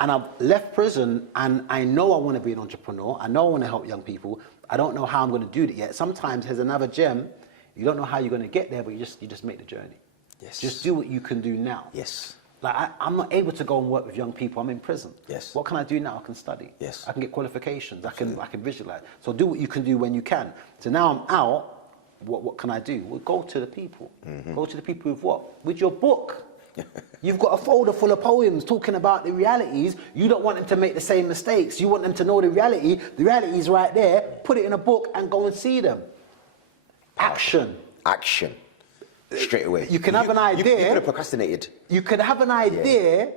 and I've left prison, and I know I want to be an entrepreneur. I know I want to help young people. I don't know how I'm going to do it yet. Sometimes there's another gem. You don't know how you're going to get there, but you just make the journey. Yes. Just do what you can do now. Yes. Like I'm not able to go and work with young people. I'm in prison. Yes. What can I do now? I can study. Yes. I can get qualifications. I can visualize. So do what you can do when you can. So now I'm out. What can I do? Well, go to the people. Go to the people with what? With your book. You've got a folder full of poems talking about the realities. You don't want them to make the same mistakes. You want them to know the reality. The reality is right there. Put it in a book and go and see them. Action. Action. Straight away. You can have an idea. You could have procrastinated. You could have an idea,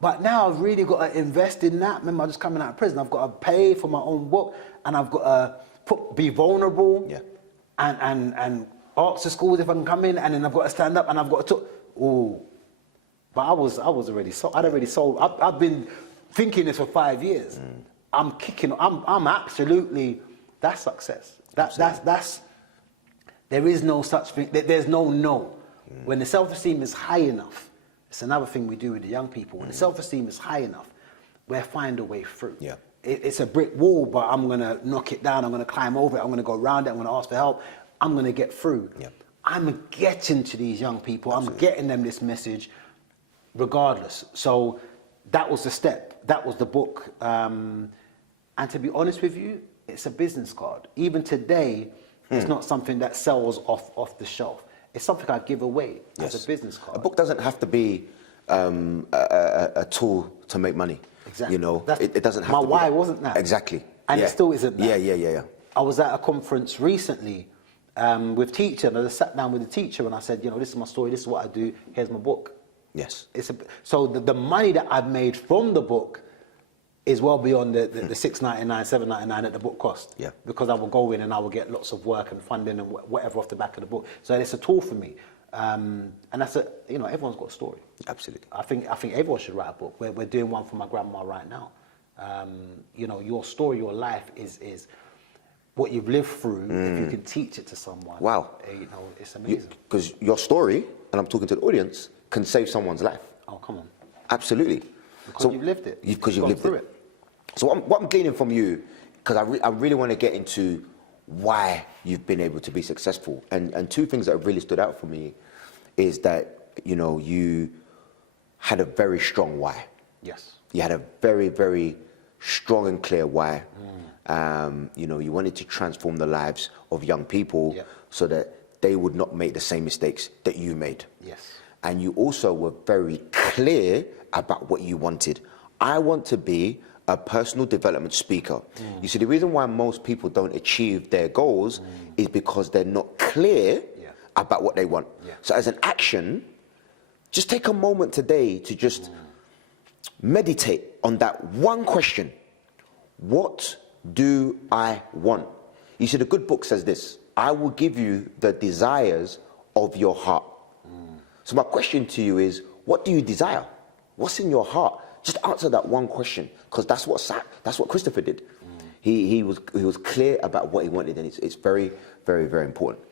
but now I've really got to invest in that. Remember, I'm just coming out of prison. I've got to pay for my own book, and I've got to be vulnerable, and ask the schools if I can come in, and then I've got to stand up, and I've got to talk. Ooh. But I was already sold. I'd already sold. I've been thinking this for 5 years. I'm kicking. I'm absolutely. That's success. That's. There is no such thing. There's no. When the self-esteem is high enough, it's another thing we do with the young people. When the self-esteem is high enough, we'll find a way through. Yeah. It's a brick wall, but I'm gonna knock it down. I'm gonna climb over it. I'm gonna go around it. I'm gonna ask for help. I'm gonna get through. Yeah. I'm getting to these young people. Absolutely. I'm getting them this message, regardless. So that was the step. That was the book. And to be honest with you, it's a business card. Even today, it's not something that sells off the shelf. It's something I give away as a business card. A book doesn't have to be a tool to make money. Exactly. You know, it doesn't have to be. My why wasn't that. Exactly. And it still isn't that. Yeah. I was at a conference recently with teacher, and I just sat down with the teacher and I said, this is my story, this is what I do, here's my book. Yes. So the money that I've made from the book is well beyond the $6.99, $7.99 that the book cost. Yeah. Because I will go in and I will get lots of work and funding and whatever off the back of the book. So it's a tool for me. And that's everyone's got a story. Absolutely. I think everyone should write a book. We're doing one for my grandma right now. Your story, your life is what you've lived through. If you can teach it to someone. Wow. It's amazing. Because your story, and I'm talking to the audience, can save someone's life. Oh, come on. Absolutely. Because you've lived it. Because you've lived it. So what I'm gleaning from you, because I really want to get into why you've been able to be successful. And two things that have really stood out for me is that, you had a very strong why. Yes. You had a very, very strong and clear why. You wanted to transform the lives of young people so that they would not make the same mistakes that you made. Yes. And you also were very clear about what you wanted. I want to be a personal development speaker. You see, the reason why most people don't achieve their goals is because they're not clear about what they want. So as an action, just take a moment today to just meditate on that one question. What do I want? You see, the good book says this: I will give you the desires of your heart. So my question to you is, what do you desire? What's in your heart? Just answer that one question, because that's what Christopher did. He was clear about what he wanted, and it's very, very, very important.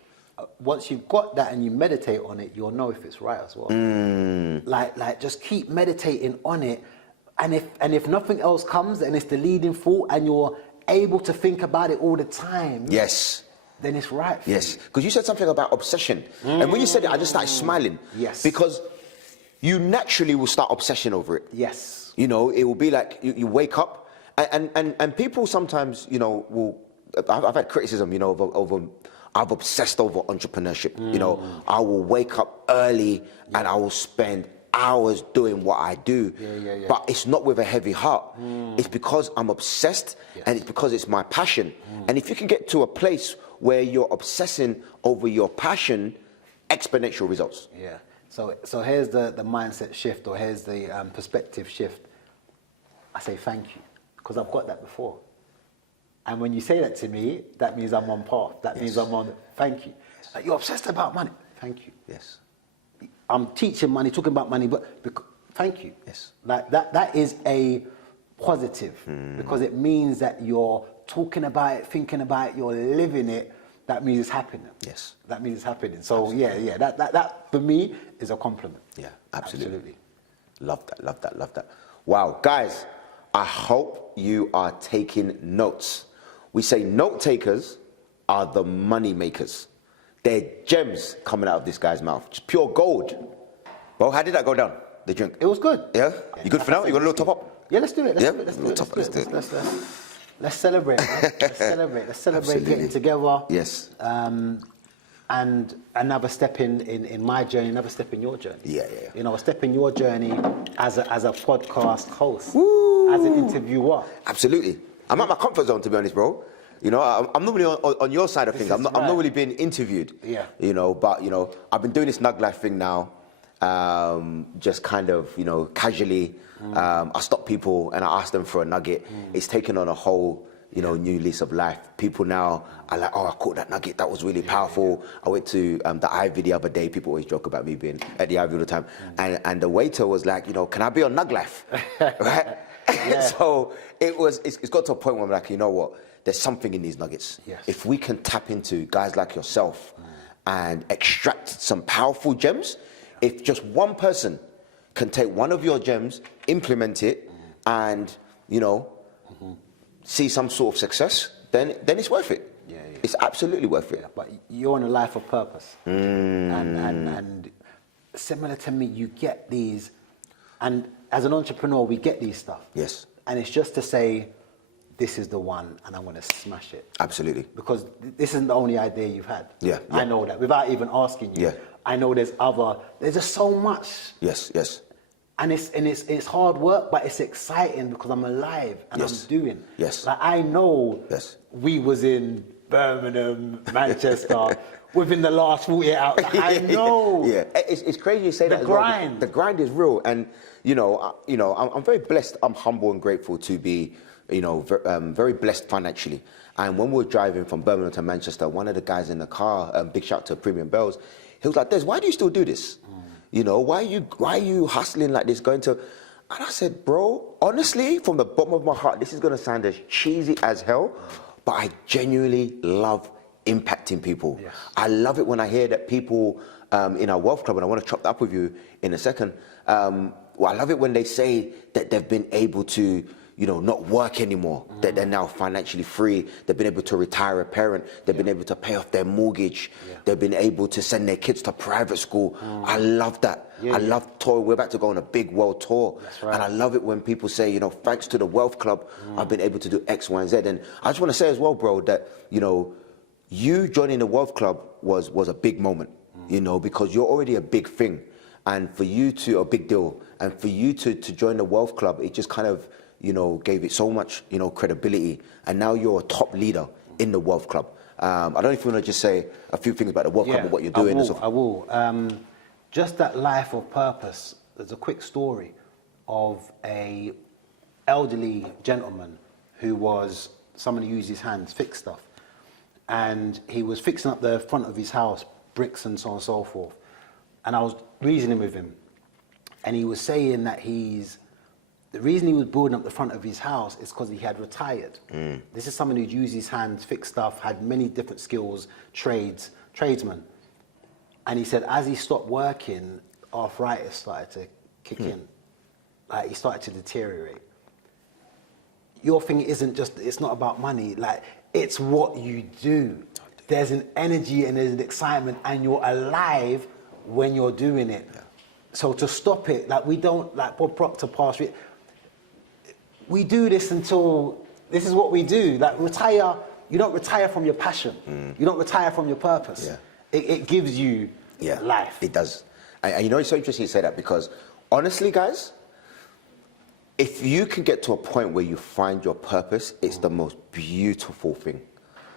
once you've got that and you meditate on it, you'll know if it's right as well. Like just keep meditating on it, and if nothing else comes, and it's the leading thought, and you're able to think about it all the time. Yes. Then it's right for Yes, you. because you said something about obsession. And when you said it, I just started smiling. Yes. Because you naturally will start obsession over it. Yes. You know, it will be like you wake up, and people sometimes, you know, will. I've had criticism, you know, over I've obsessed over entrepreneurship. You know, I will wake up early and I will spend hours doing what I do. But it's not with a heavy heart. It's because I'm obsessed, and it's because it's my passion. And if you can get to a place where you're obsessing over your passion, exponential results. Yeah. So here's the mindset shift, or here's the perspective shift. I say thank you, because I've got that before. And when you say that to me, that means I'm on path. That means I'm on, thank you. Like, you're obsessed about money. Thank you. Yes. I'm teaching money, talking about money, but thank you. Yes. Like that is a positive, because it means that you're talking about it, thinking about it, you're living it. That means it's happening. Yes. That means it's happening. So yeah, that for me is a compliment. Yeah, absolutely. Love that. Wow, guys, I hope you are taking notes. We say note takers are the money makers. They're gems coming out of this guy's mouth, just pure gold. Well, how did that go down, the drink? It was good. Yeah? You good for now? You got a little top up? Yeah, let's do it. Let's celebrate. Let's celebrate Absolutely. getting together. Yes. And another step in my journey, another step in your journey. Yeah. You know, a step in your journey as a podcast host, as an interviewer. Absolutely. I'm at my comfort zone, to be honest, bro. You know, I'm normally on your side of things. I'm not really being interviewed. Yeah. You know, but, you know, I've been doing this Nug Life thing now, just kind of, you know, casually. I stop people and I ask them for a nugget. It's taken on a whole, you know, new lease of life. People now are like, oh, I caught that nugget. That was really powerful. I went to the Ivy the other day. People always joke about me being at the Ivy all the time. And the waiter was like, you know, can I be on Nug Life? Right? So it's got to a point where I'm like, you know what? There's something in these nuggets. Yes. If we can tap into guys like yourself and extract some powerful gems, if just one person can take one of your gems, implement it, and, you know, see some sort of success, then it's worth it. Yeah. It's absolutely worth it. Yeah, but you're on a life of purpose. And similar to me, you get these, and as an entrepreneur, we get these stuff. Yes. And it's just to say, this is the one, and I'm going to smash it. Absolutely. Because this isn't the only idea you've had. Yeah. I know that, without even asking you. Yeah. I know there's just so much. Yes. And it's hard work, but it's exciting because I'm alive and I'm doing. Yes. Like, I know we was in Birmingham, Manchester, within the last 48 hours. I know. Yeah. It's crazy you say that as well. Grind. The grind is real. And, you know, I'm very blessed. I'm humble and grateful to be, you know, very blessed financially. And when we were driving from Birmingham to Manchester, one of the guys in the car, big shout to Premium Bells, he was like, Des, why do you still do this? You know, why are you hustling like this, going to... And I said, bro, honestly, from the bottom of my heart, this is going to sound as cheesy as hell, but I genuinely love impacting people. Yes. I love it when I hear that people in our Wealth Club, and I want to chop that up with you in a second, I love it when they say that they've been able to, you know, not work anymore, that they're now financially free, they've been able to retire a parent, they've been able to pay off their mortgage, they've been able to send their kids to private school. I love that. I love tour. We're about to go on a big world tour. That's right. And I love it when people say, you know, thanks to the Wealth Club, I've been able to do X, Y, and Z. And I just want to say as well, bro, that, you know, you joining the Wealth Club was a big moment, you know, because you're already a big thing. And for you to, a big deal, and for you to join the Wealth Club, it just kind of, you know, gave it so much, you know, credibility. And now you're a top leader in the Wealth Club. I don't know if you want to just say a few things about the Wealth Club and what you're doing. I will. Just that life of purpose. There's a quick story of a elderly gentleman who was someone who used his hands, fix stuff. And he was fixing up the front of his house, bricks and so on and so forth. And I was reasoning with him. And he was saying that the reason he was building up the front of his house is because he had retired. This is someone who'd used his hands, fix stuff, had many different skills, trades, tradesman. And he said, as he stopped working, arthritis started to kick in. Like, he started to deteriorate. Your thing isn't just, it's not about money. Like, it's what you do. There's an energy and there's an excitement, and you're alive when you're doing it. Yeah. So to stop it, like, we don't, like Bob Proctor passed, we do this until, this is what we do. Like, retire, you don't retire from your passion. You don't retire from your purpose. Yeah. It gives you life. It does. And you know, it's so interesting you say that, because honestly, guys, if you can get to a point where you find your purpose, it's the most beautiful thing.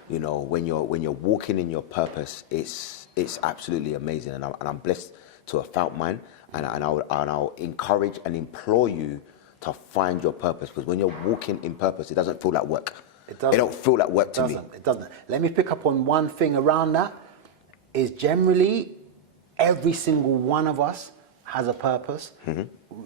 You know, when you're walking in your purpose, it's absolutely amazing. And I'm blessed to have found mine. And I'll encourage and implore you to find your purpose, because when you're walking in purpose, it doesn't feel like work. It don't feel like work to me. It doesn't. Let me pick up on one thing around that. Is generally every single one of us has a purpose.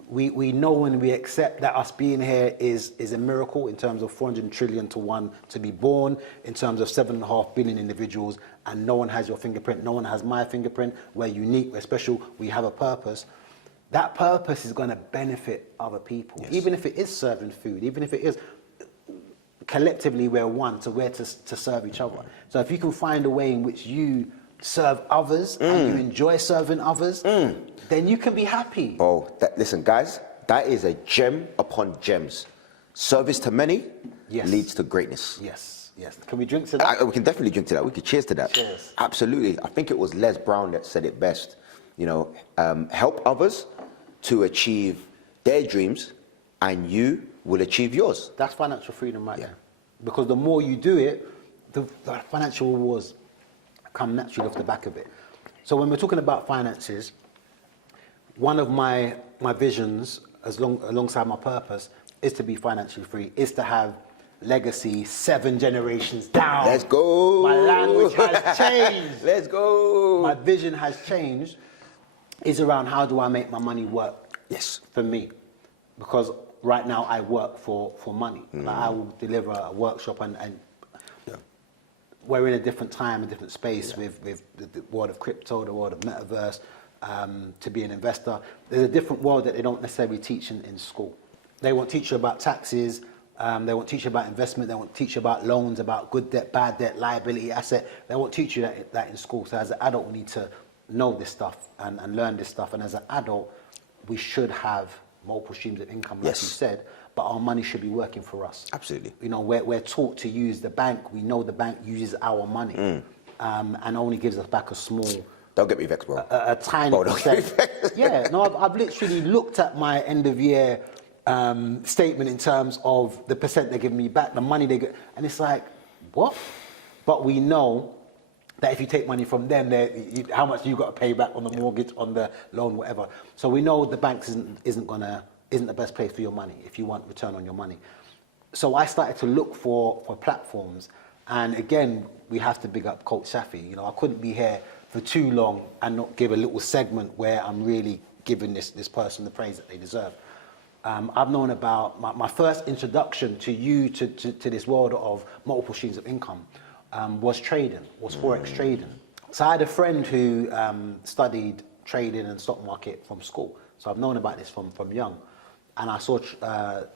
We know when we accept that us being here is a miracle, in terms of 400 trillion to one to be born, in terms of 7.5 billion individuals, and no one has your fingerprint, no one has my fingerprint. We're unique, we're special, we have a purpose. That purpose is going to benefit other people, even if it is serving food, even if it is, collectively we're one, so we're to serve each other. So if you can find a way in which you serve others and you enjoy serving others, then you can be happy. Oh, listen, guys, that is a gem upon gems. Service to many leads to greatness. Yes. Can we drink to that? We can definitely drink to that. We could cheers to that. Cheers. Absolutely. I think it was Les Brown that said it best. You know, help others to achieve their dreams, and you will achieve yours. That's financial freedom right there. Because the more you do it, the financial rewards come naturally off the back of it. So when we're talking about finances, one of my visions, alongside my purpose, is to be financially free, is to have legacy 7 generations down. Let's go. My language has changed. Let's go. My vision has changed. Is around, how do I make my money work? Yes. For me. Because right now I work for money. Like, I will deliver a workshop, and we're in a different time, a different space with the world of crypto, the world of metaverse, to be an investor. There's a different world that they don't necessarily teach in school. They won't teach you about taxes, they won't teach you about investment, they won't teach you about loans, about good debt, bad debt, liability, asset. They won't teach you that in school. So as an adult, we need to know this stuff and learn this stuff. And as an adult, we should have multiple streams of income, like you said, but our money should be working for us. Absolutely. You know, we're taught to use the bank. We know the bank uses our money, and only gives us back a small... Don't get me vexed, bro. A tiny percent. Yeah, no, I've literally looked at my end of year statement in terms of the percent they're giving me back, the money they get, and it's like, what? But we know that if you take money from them, how much you got to pay back on the mortgage, on the loan, whatever. So we know the banks isn't the best place for your money if you want return on your money. So I started to look for platforms, and again, we have to big up Coach Shafi. You know, I couldn't be here for too long and not give a little segment where I'm really giving this person the praise that they deserve. I've known about my first introduction to you to this world of multiple streams of income. Was trading, was Forex trading. So I had a friend who studied trading and stock market from school. So I've known about this from young. And I saw Coach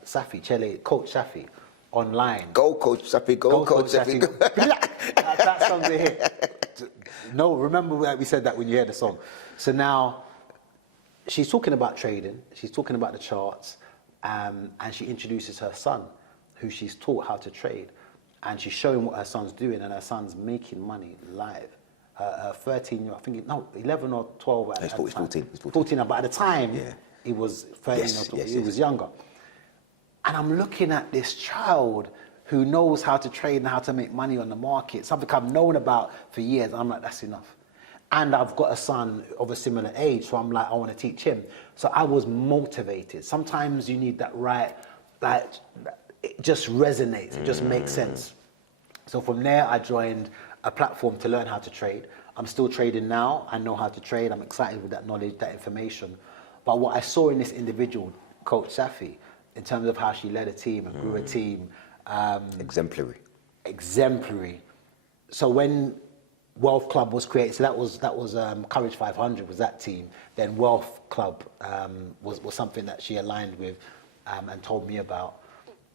Shafi online. Go Coach Shafi, go Coach Shafi. That song's a hit. No, remember that we said that when you hear the song. So now she's talking about trading, she's talking about the charts, and she introduces her son, who she's taught how to trade. And she's showing what her son's doing, and her son's making money live. 13, I think, 11 or 12 at the time. He's 14 now, but at the time, he was 13 or 12, he was younger. And I'm looking at this child who knows how to trade and how to make money on the market, something I've known about for years. I'm like, that's enough. And I've got a son of a similar age, so I'm like, I want to teach him. So I was motivated. Sometimes you need that it just resonates, it just makes sense. So from there, I joined a platform to learn how to trade. I'm still trading now. I know how to trade. I'm excited with that knowledge, that information. But what I saw in this individual, Coach Shafi, in terms of how she led a team and grew a team. Exemplary. Exemplary. So when Wealth Club was created. So that was Courage 500 was that team. Then Wealth Club was something that she aligned with and told me about.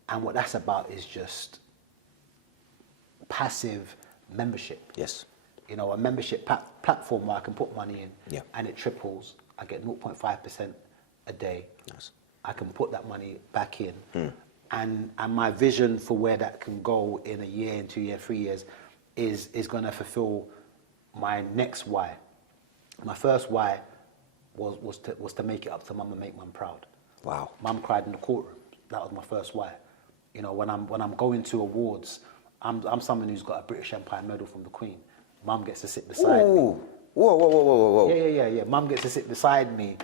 And what that's about is just passive membership. Yes. You know, a membership platform where I can put money in, Yeah. and it triples. I get 0.5% a day. Nice. I can put that money back in. And my vision for where that can go in a year, in 2 years, 3 years, is going to fulfill my next why. My first why was to make it up to mum and make mum proud. Wow. Mum cried in the courtroom. That was my first why. You know, when I'm going to awards, I'm someone who's got a British Empire medal from the Queen. Mum gets to sit beside me. Ooh. Whoa. Yeah. Mum gets to sit beside me.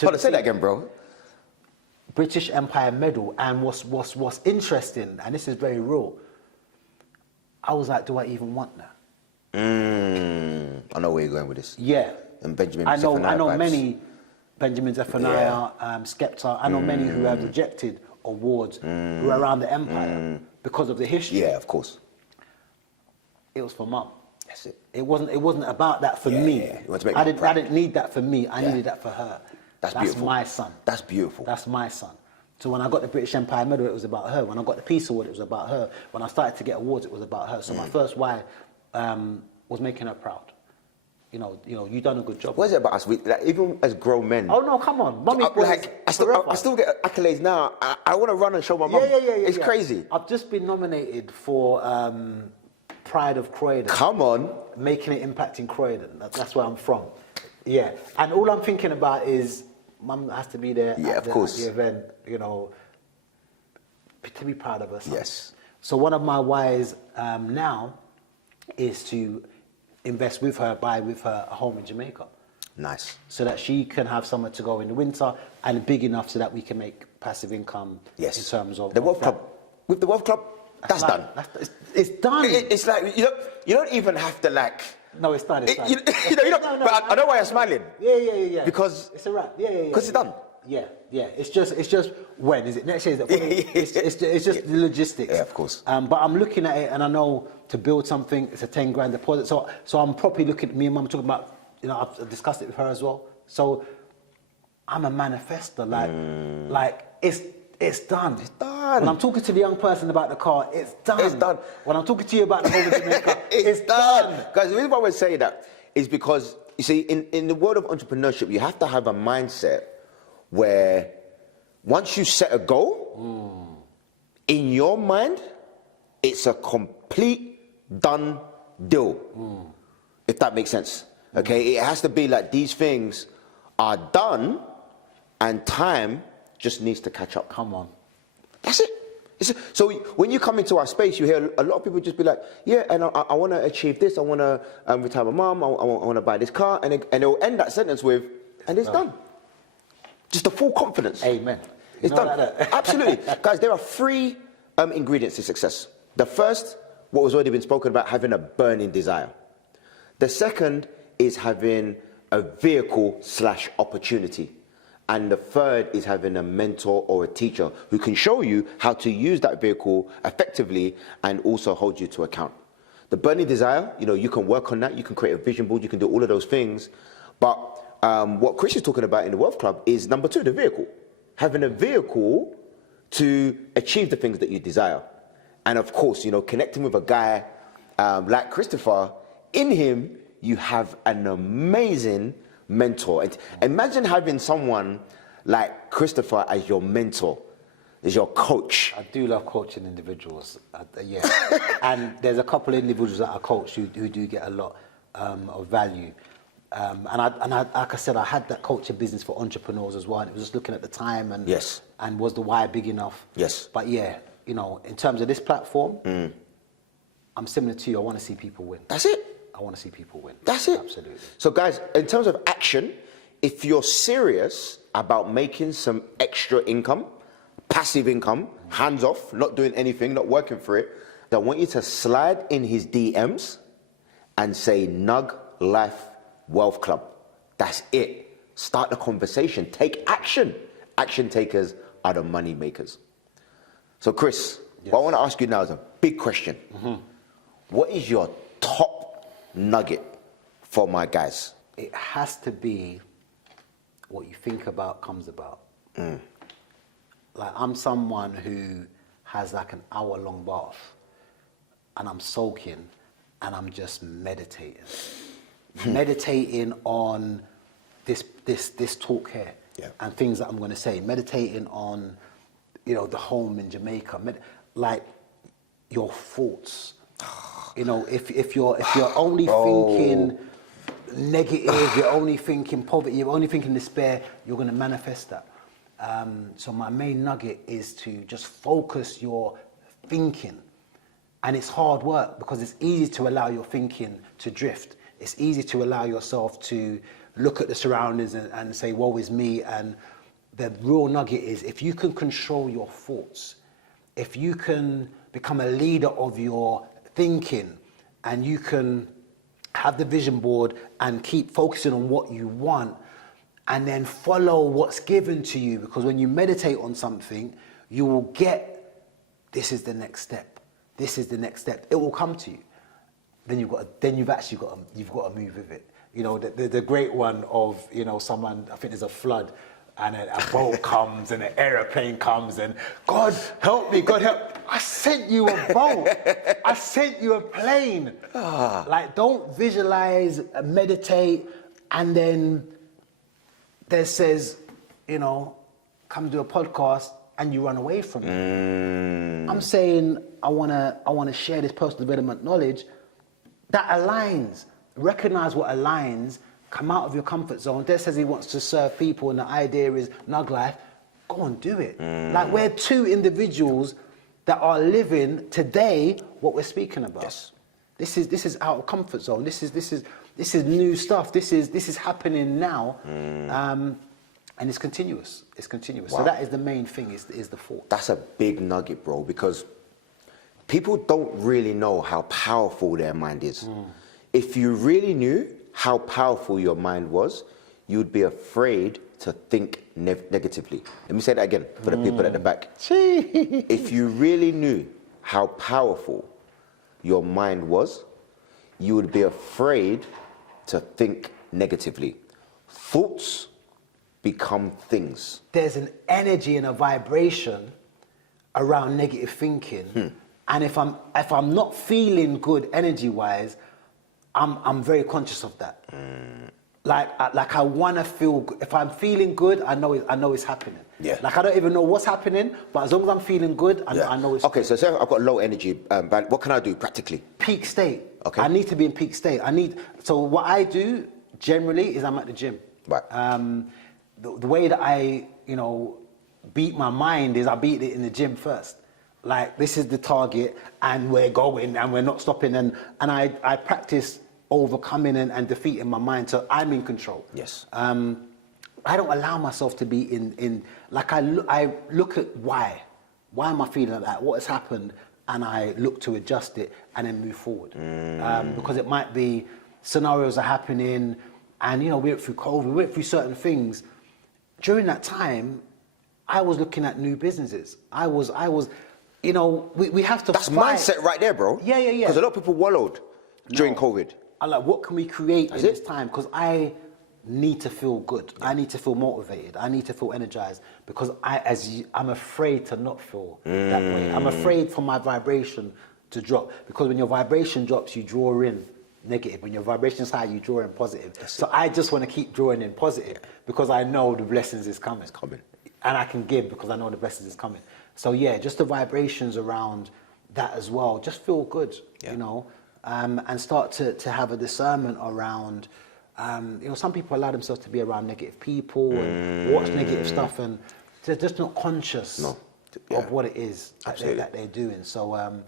Hold on, say that again, bro. British Empire medal, and what's interesting, and this is very real, I was like, do I even want that? I know where you're going with this. Yeah. And Benjamin I know vibes. many, Benjamin Zephaniah, Skepta, I know many who have rejected awards who are around the empire because of the history. Yeah, of course. It was for mum. That's it. It wasn't about that for me. Yeah. You want to make I mum proud. didn't need that for me. I needed that for her. That's beautiful. My son. That's beautiful. That's my son. So when I got the British Empire medal, it was about her. When I got the Peace Award, it was about her. When I started to get awards, it was about her. So my first why was making her proud. You know, you done a good job. What is it about us? Like, even as grown men. Oh no, come on, Mummy's I still get accolades now. I want to run and show my mum. Yeah. It's crazy. I've just been nominated for Pride of Croydon. Come on. Making an impact in Croydon. That's where I'm from. Yeah, and all I'm thinking about is mum has to be there at the event, you know, to be proud of her son. Yes. So one of my whys now is to invest with her, buy with her a home in Jamaica. Nice. So that she can have somewhere to go in the winter, and big enough so that we can make passive income. Yes. In terms of the Wealth Club. With the Wealth Club, that's done. It's done. It's like you don't even have to like. No, it's done. It's done. No, but I know why you're smiling. Yeah. Because it's a wrap. Yeah. Because it's done. Yeah. It's just when is it next year? Is it it's just the logistics. Yeah, of course. But I'm looking at it, and I know to build something, it's a 10 grand deposit. So I'm properly looking at me and mum talking about. You know, I've discussed it with her as well. So I'm a manifester. Like it's done. It's done. When I'm talking to the young person about the car, it's done. It's done. When I'm talking to you about the home in Jamaica, it's done. Guys, the reason why we're saying that is because, you see, in the world of entrepreneurship, you have to have a mindset where once you set a goal, in your mind, it's a complete done deal. If that makes sense. Okay? It has to be like these things are done and time just needs to catch up. Come on. That's it. So when you come into our space, you hear a lot of people just be like, yeah, and I want to achieve this. I want to retire my mom. I want to buy this car. And they'll end that sentence with, and it's done. Just the full confidence. Amen. It's done. Like Absolutely. Guys, there are 3 ingredients to success. The first, what was already been spoken about, having a burning desire. The second is having a vehicle/opportunity. And the third is having a mentor or a teacher who can show you how to use that vehicle effectively and also hold you to account. The burning desire, you can work on that. You can create a vision board. You can do all of those things. But what Chris is talking about in the Wealth Club is number 2, the vehicle. Having a vehicle to achieve the things that you desire. And of course, connecting with a guy like Christopher, in him, you have an amazing mentor. And imagine having someone like Christopher as your mentor, as your coach. I do love coaching individuals. Yeah, and there's a couple of individuals that I coach who do get a lot of value. And I, like I said, I had that coaching business for entrepreneurs as well. And it was just looking at the time and yes, and was the why big enough? Yes. But yeah, in terms of this platform, I'm similar to you. I want to see people win. That's it. I want to see people win. That's it. Absolutely. So guys, in terms of action, if you're serious about making some extra income, passive income, hands off, not doing anything, not working for it, then I want you to slide in his DMs and say Nug Life Wealth Club. That's it. Start the conversation. Take action. Action takers are the money makers. So Chris, what I want to ask you now is a big question. What is your top nugget for my guys? It has to be what you think about comes about. Like, I'm someone who has like an hour-long bath, and I'm soaking, and I'm just meditating. Meditating on this talk here, and things that I'm going to say. Meditating on, the home in Jamaica. Like, your thoughts. If you're only thinking negative, you're only thinking poverty, you're only thinking despair, you're going to manifest that. So my main nugget is to just focus your thinking. And it's hard work, because it's easy to allow your thinking to drift. It's easy to allow yourself to look at the surroundings and say, woe is me. And the real nugget is, if you can control your thoughts, if you can become a leader of your thinking, and you can have the vision board and keep focusing on what you want, and then follow what's given to you, because when you meditate on something, you will get, this is the next step. This is the next step. It will come to you. Then you've got to move with it. The great one of, someone, I think there's a flood, and a boat comes, and an aeroplane comes, and God help me, God help. I sent you a boat. I sent you a plane. Like, don't visualize, meditate, and then there says, come do a podcast, and you run away from it. I'm saying I wanna share this personal development knowledge that aligns. Recognize what aligns. Come out of your comfort zone. Des says he wants to serve people, and the idea is Nug Life. Go and do it. Like, we're two individuals that are living today what we're speaking about. Yes. This is out of comfort zone. This is new stuff. This is happening now. And it's continuous. It's continuous. Wow. So that is the main thing, is the thought. That's a big nugget, bro, because people don't really know how powerful their mind is. If you really knew how powerful your mind was, you'd be afraid to think negatively. Let me say that again for the people at the back. If you really knew how powerful your mind was, you would be afraid to think negatively. Thoughts become things. There's an energy and a vibration around negative thinking, and if I'm not feeling good energy-wise, I'm very conscious of that. Like I want to feel good. If I'm feeling good, I know it's happening. Yeah. Like, I don't even know what's happening, but as long as I'm feeling good, I know it's okay. So say I've got low energy, but what can I do practically? peak state. Okay. I need to be in peak state. So what I do generally is I'm at the gym. Right. The way that I, beat my mind is I beat it in the gym first. Like, this is the target, and we're going, and we're not stopping, and I practice overcoming and defeating my mind, so I'm in control. Yes. I don't allow myself to be in like, I look at why am I feeling like that, what has happened, and I look to adjust it and then move forward. Because it might be scenarios are happening, and we went through COVID, we went through certain things. During that time, I was looking at new businesses. I was, we have to That's fight. mindset right there, bro. Yeah. Because a lot of people wallowed during COVID. I'm like, what can we create in this time? Because I need to feel good. I need to feel motivated. I need to feel energized, because I'm afraid to not feel that way. I'm afraid for my vibration to drop, because when your vibration drops, you draw in negative. When your vibration is high, you draw in positive. So I just want to keep drawing in positive, because I know the blessings is coming. It's coming. And I can give, because I know the blessings is coming. So yeah, just the vibrations around that as well. Just feel good, and start to have a discernment around, some people allow themselves to be around negative people and watch negative stuff, and they're just not conscious of what it is that they're doing. So,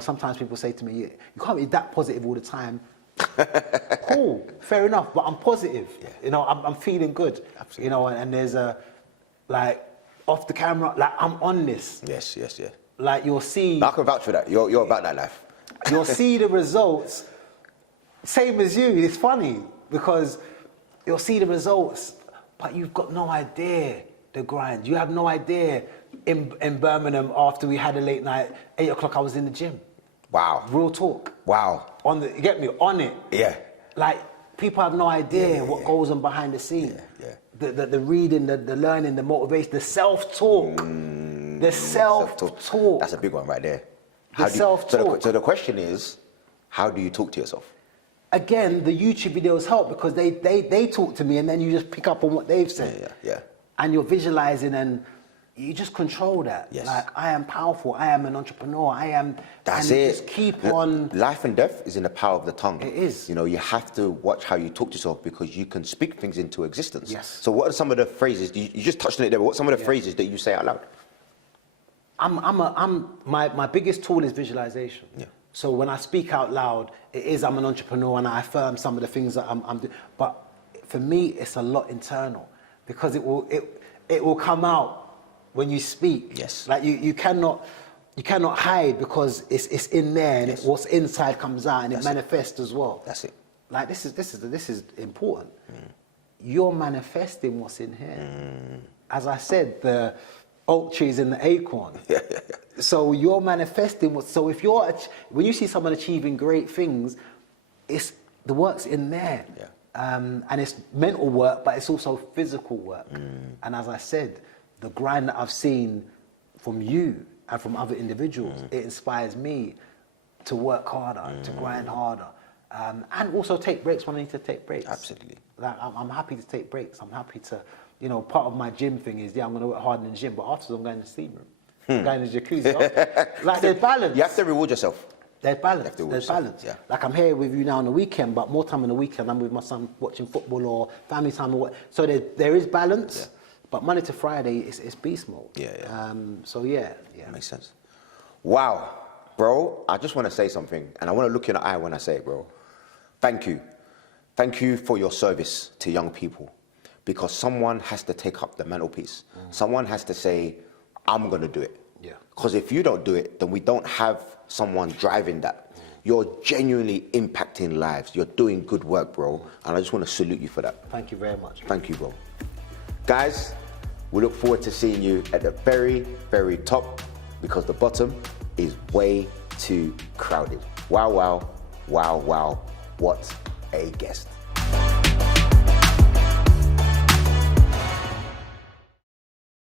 sometimes people say to me, you can't be that positive all the time. Cool, fair enough, but I'm positive. I'm feeling good. Absolutely. And there's off the camera, I'm on this. Yes. Like, you'll see. I can vouch for that. You're about that life. You'll see the results, same as you. It's funny, because you'll see the results, but you've got no idea the grind. You have no idea. In Birmingham, after we had a late night, 8 o'clock, I was in the gym. Wow. Real talk. Wow. You get me? On it. Yeah. Like, people have no idea what goes on behind the scene. Yeah. The reading, the learning, the motivation, the self-talk. The self-talk. That's a big one right there. Self-talk. So the question is, how do you talk to yourself? Again, the YouTube videos help because they talk to me, and then you just pick up on what they've said. Yeah. And you're visualizing, and you just control that. Yes. Like, I am powerful. I am an entrepreneur. I am. That's and it. Just keep on. Life and death is in the power of the tongue. It is. You know, you have to watch how you talk to yourself because you can speak things into existence. Yes. So what are some of the phrases? You just touched on it there. But what are some of the phrases that you say out loud? My biggest tool is visualization. Yeah. So when I speak out loud, I'm an entrepreneur, and I affirm some of the things that I'm doing. But for me, it's a lot internal because it will come out when you speak. Yes. Like you cannot hide because it's in there, and what's inside comes out, and it manifests as well. That's it. Like this is important. You're manifesting what's in here. As I said, the oak trees and the acorn. So you're manifesting what. So if when you see someone achieving great things, it's the work's in there. Yeah. And it's mental work, but it's also physical work. And as I said, the grind that I've seen from you and from other individuals, it inspires me to work harder, to grind harder, and also take breaks when I need to take breaks. Absolutely. Like, I'm happy to take breaks. I'm happy to, part of my gym thing is, I'm going to work hard in the gym, but afterwards I'm going to the steam room. I'm going to the jacuzzi. Like, there's balance. You have to reward yourself. There's balance. There's balance. Yeah. Like, I'm here with you now on the weekend, but more time on the weekend I'm with my son watching football or family time or what. So there is balance, but Monday to Friday it's beast mode. So yeah. Makes sense. Wow, bro, I just want to say something, and I want to look you in the eye when I say it, bro. Thank you. Thank you for your service to young people, because someone has to take up the mantelpiece. Someone has to say, I'm going to do it. Yeah. Because if you don't do it, then we don't have someone driving that. You're genuinely impacting lives. You're doing good work, bro. And I just want to salute you for that. Thank you very much. Thank you, bro. Guys, we look forward to seeing you at the very, very top, because the bottom is way too crowded. Wow, wow, wow, wow. What a guest.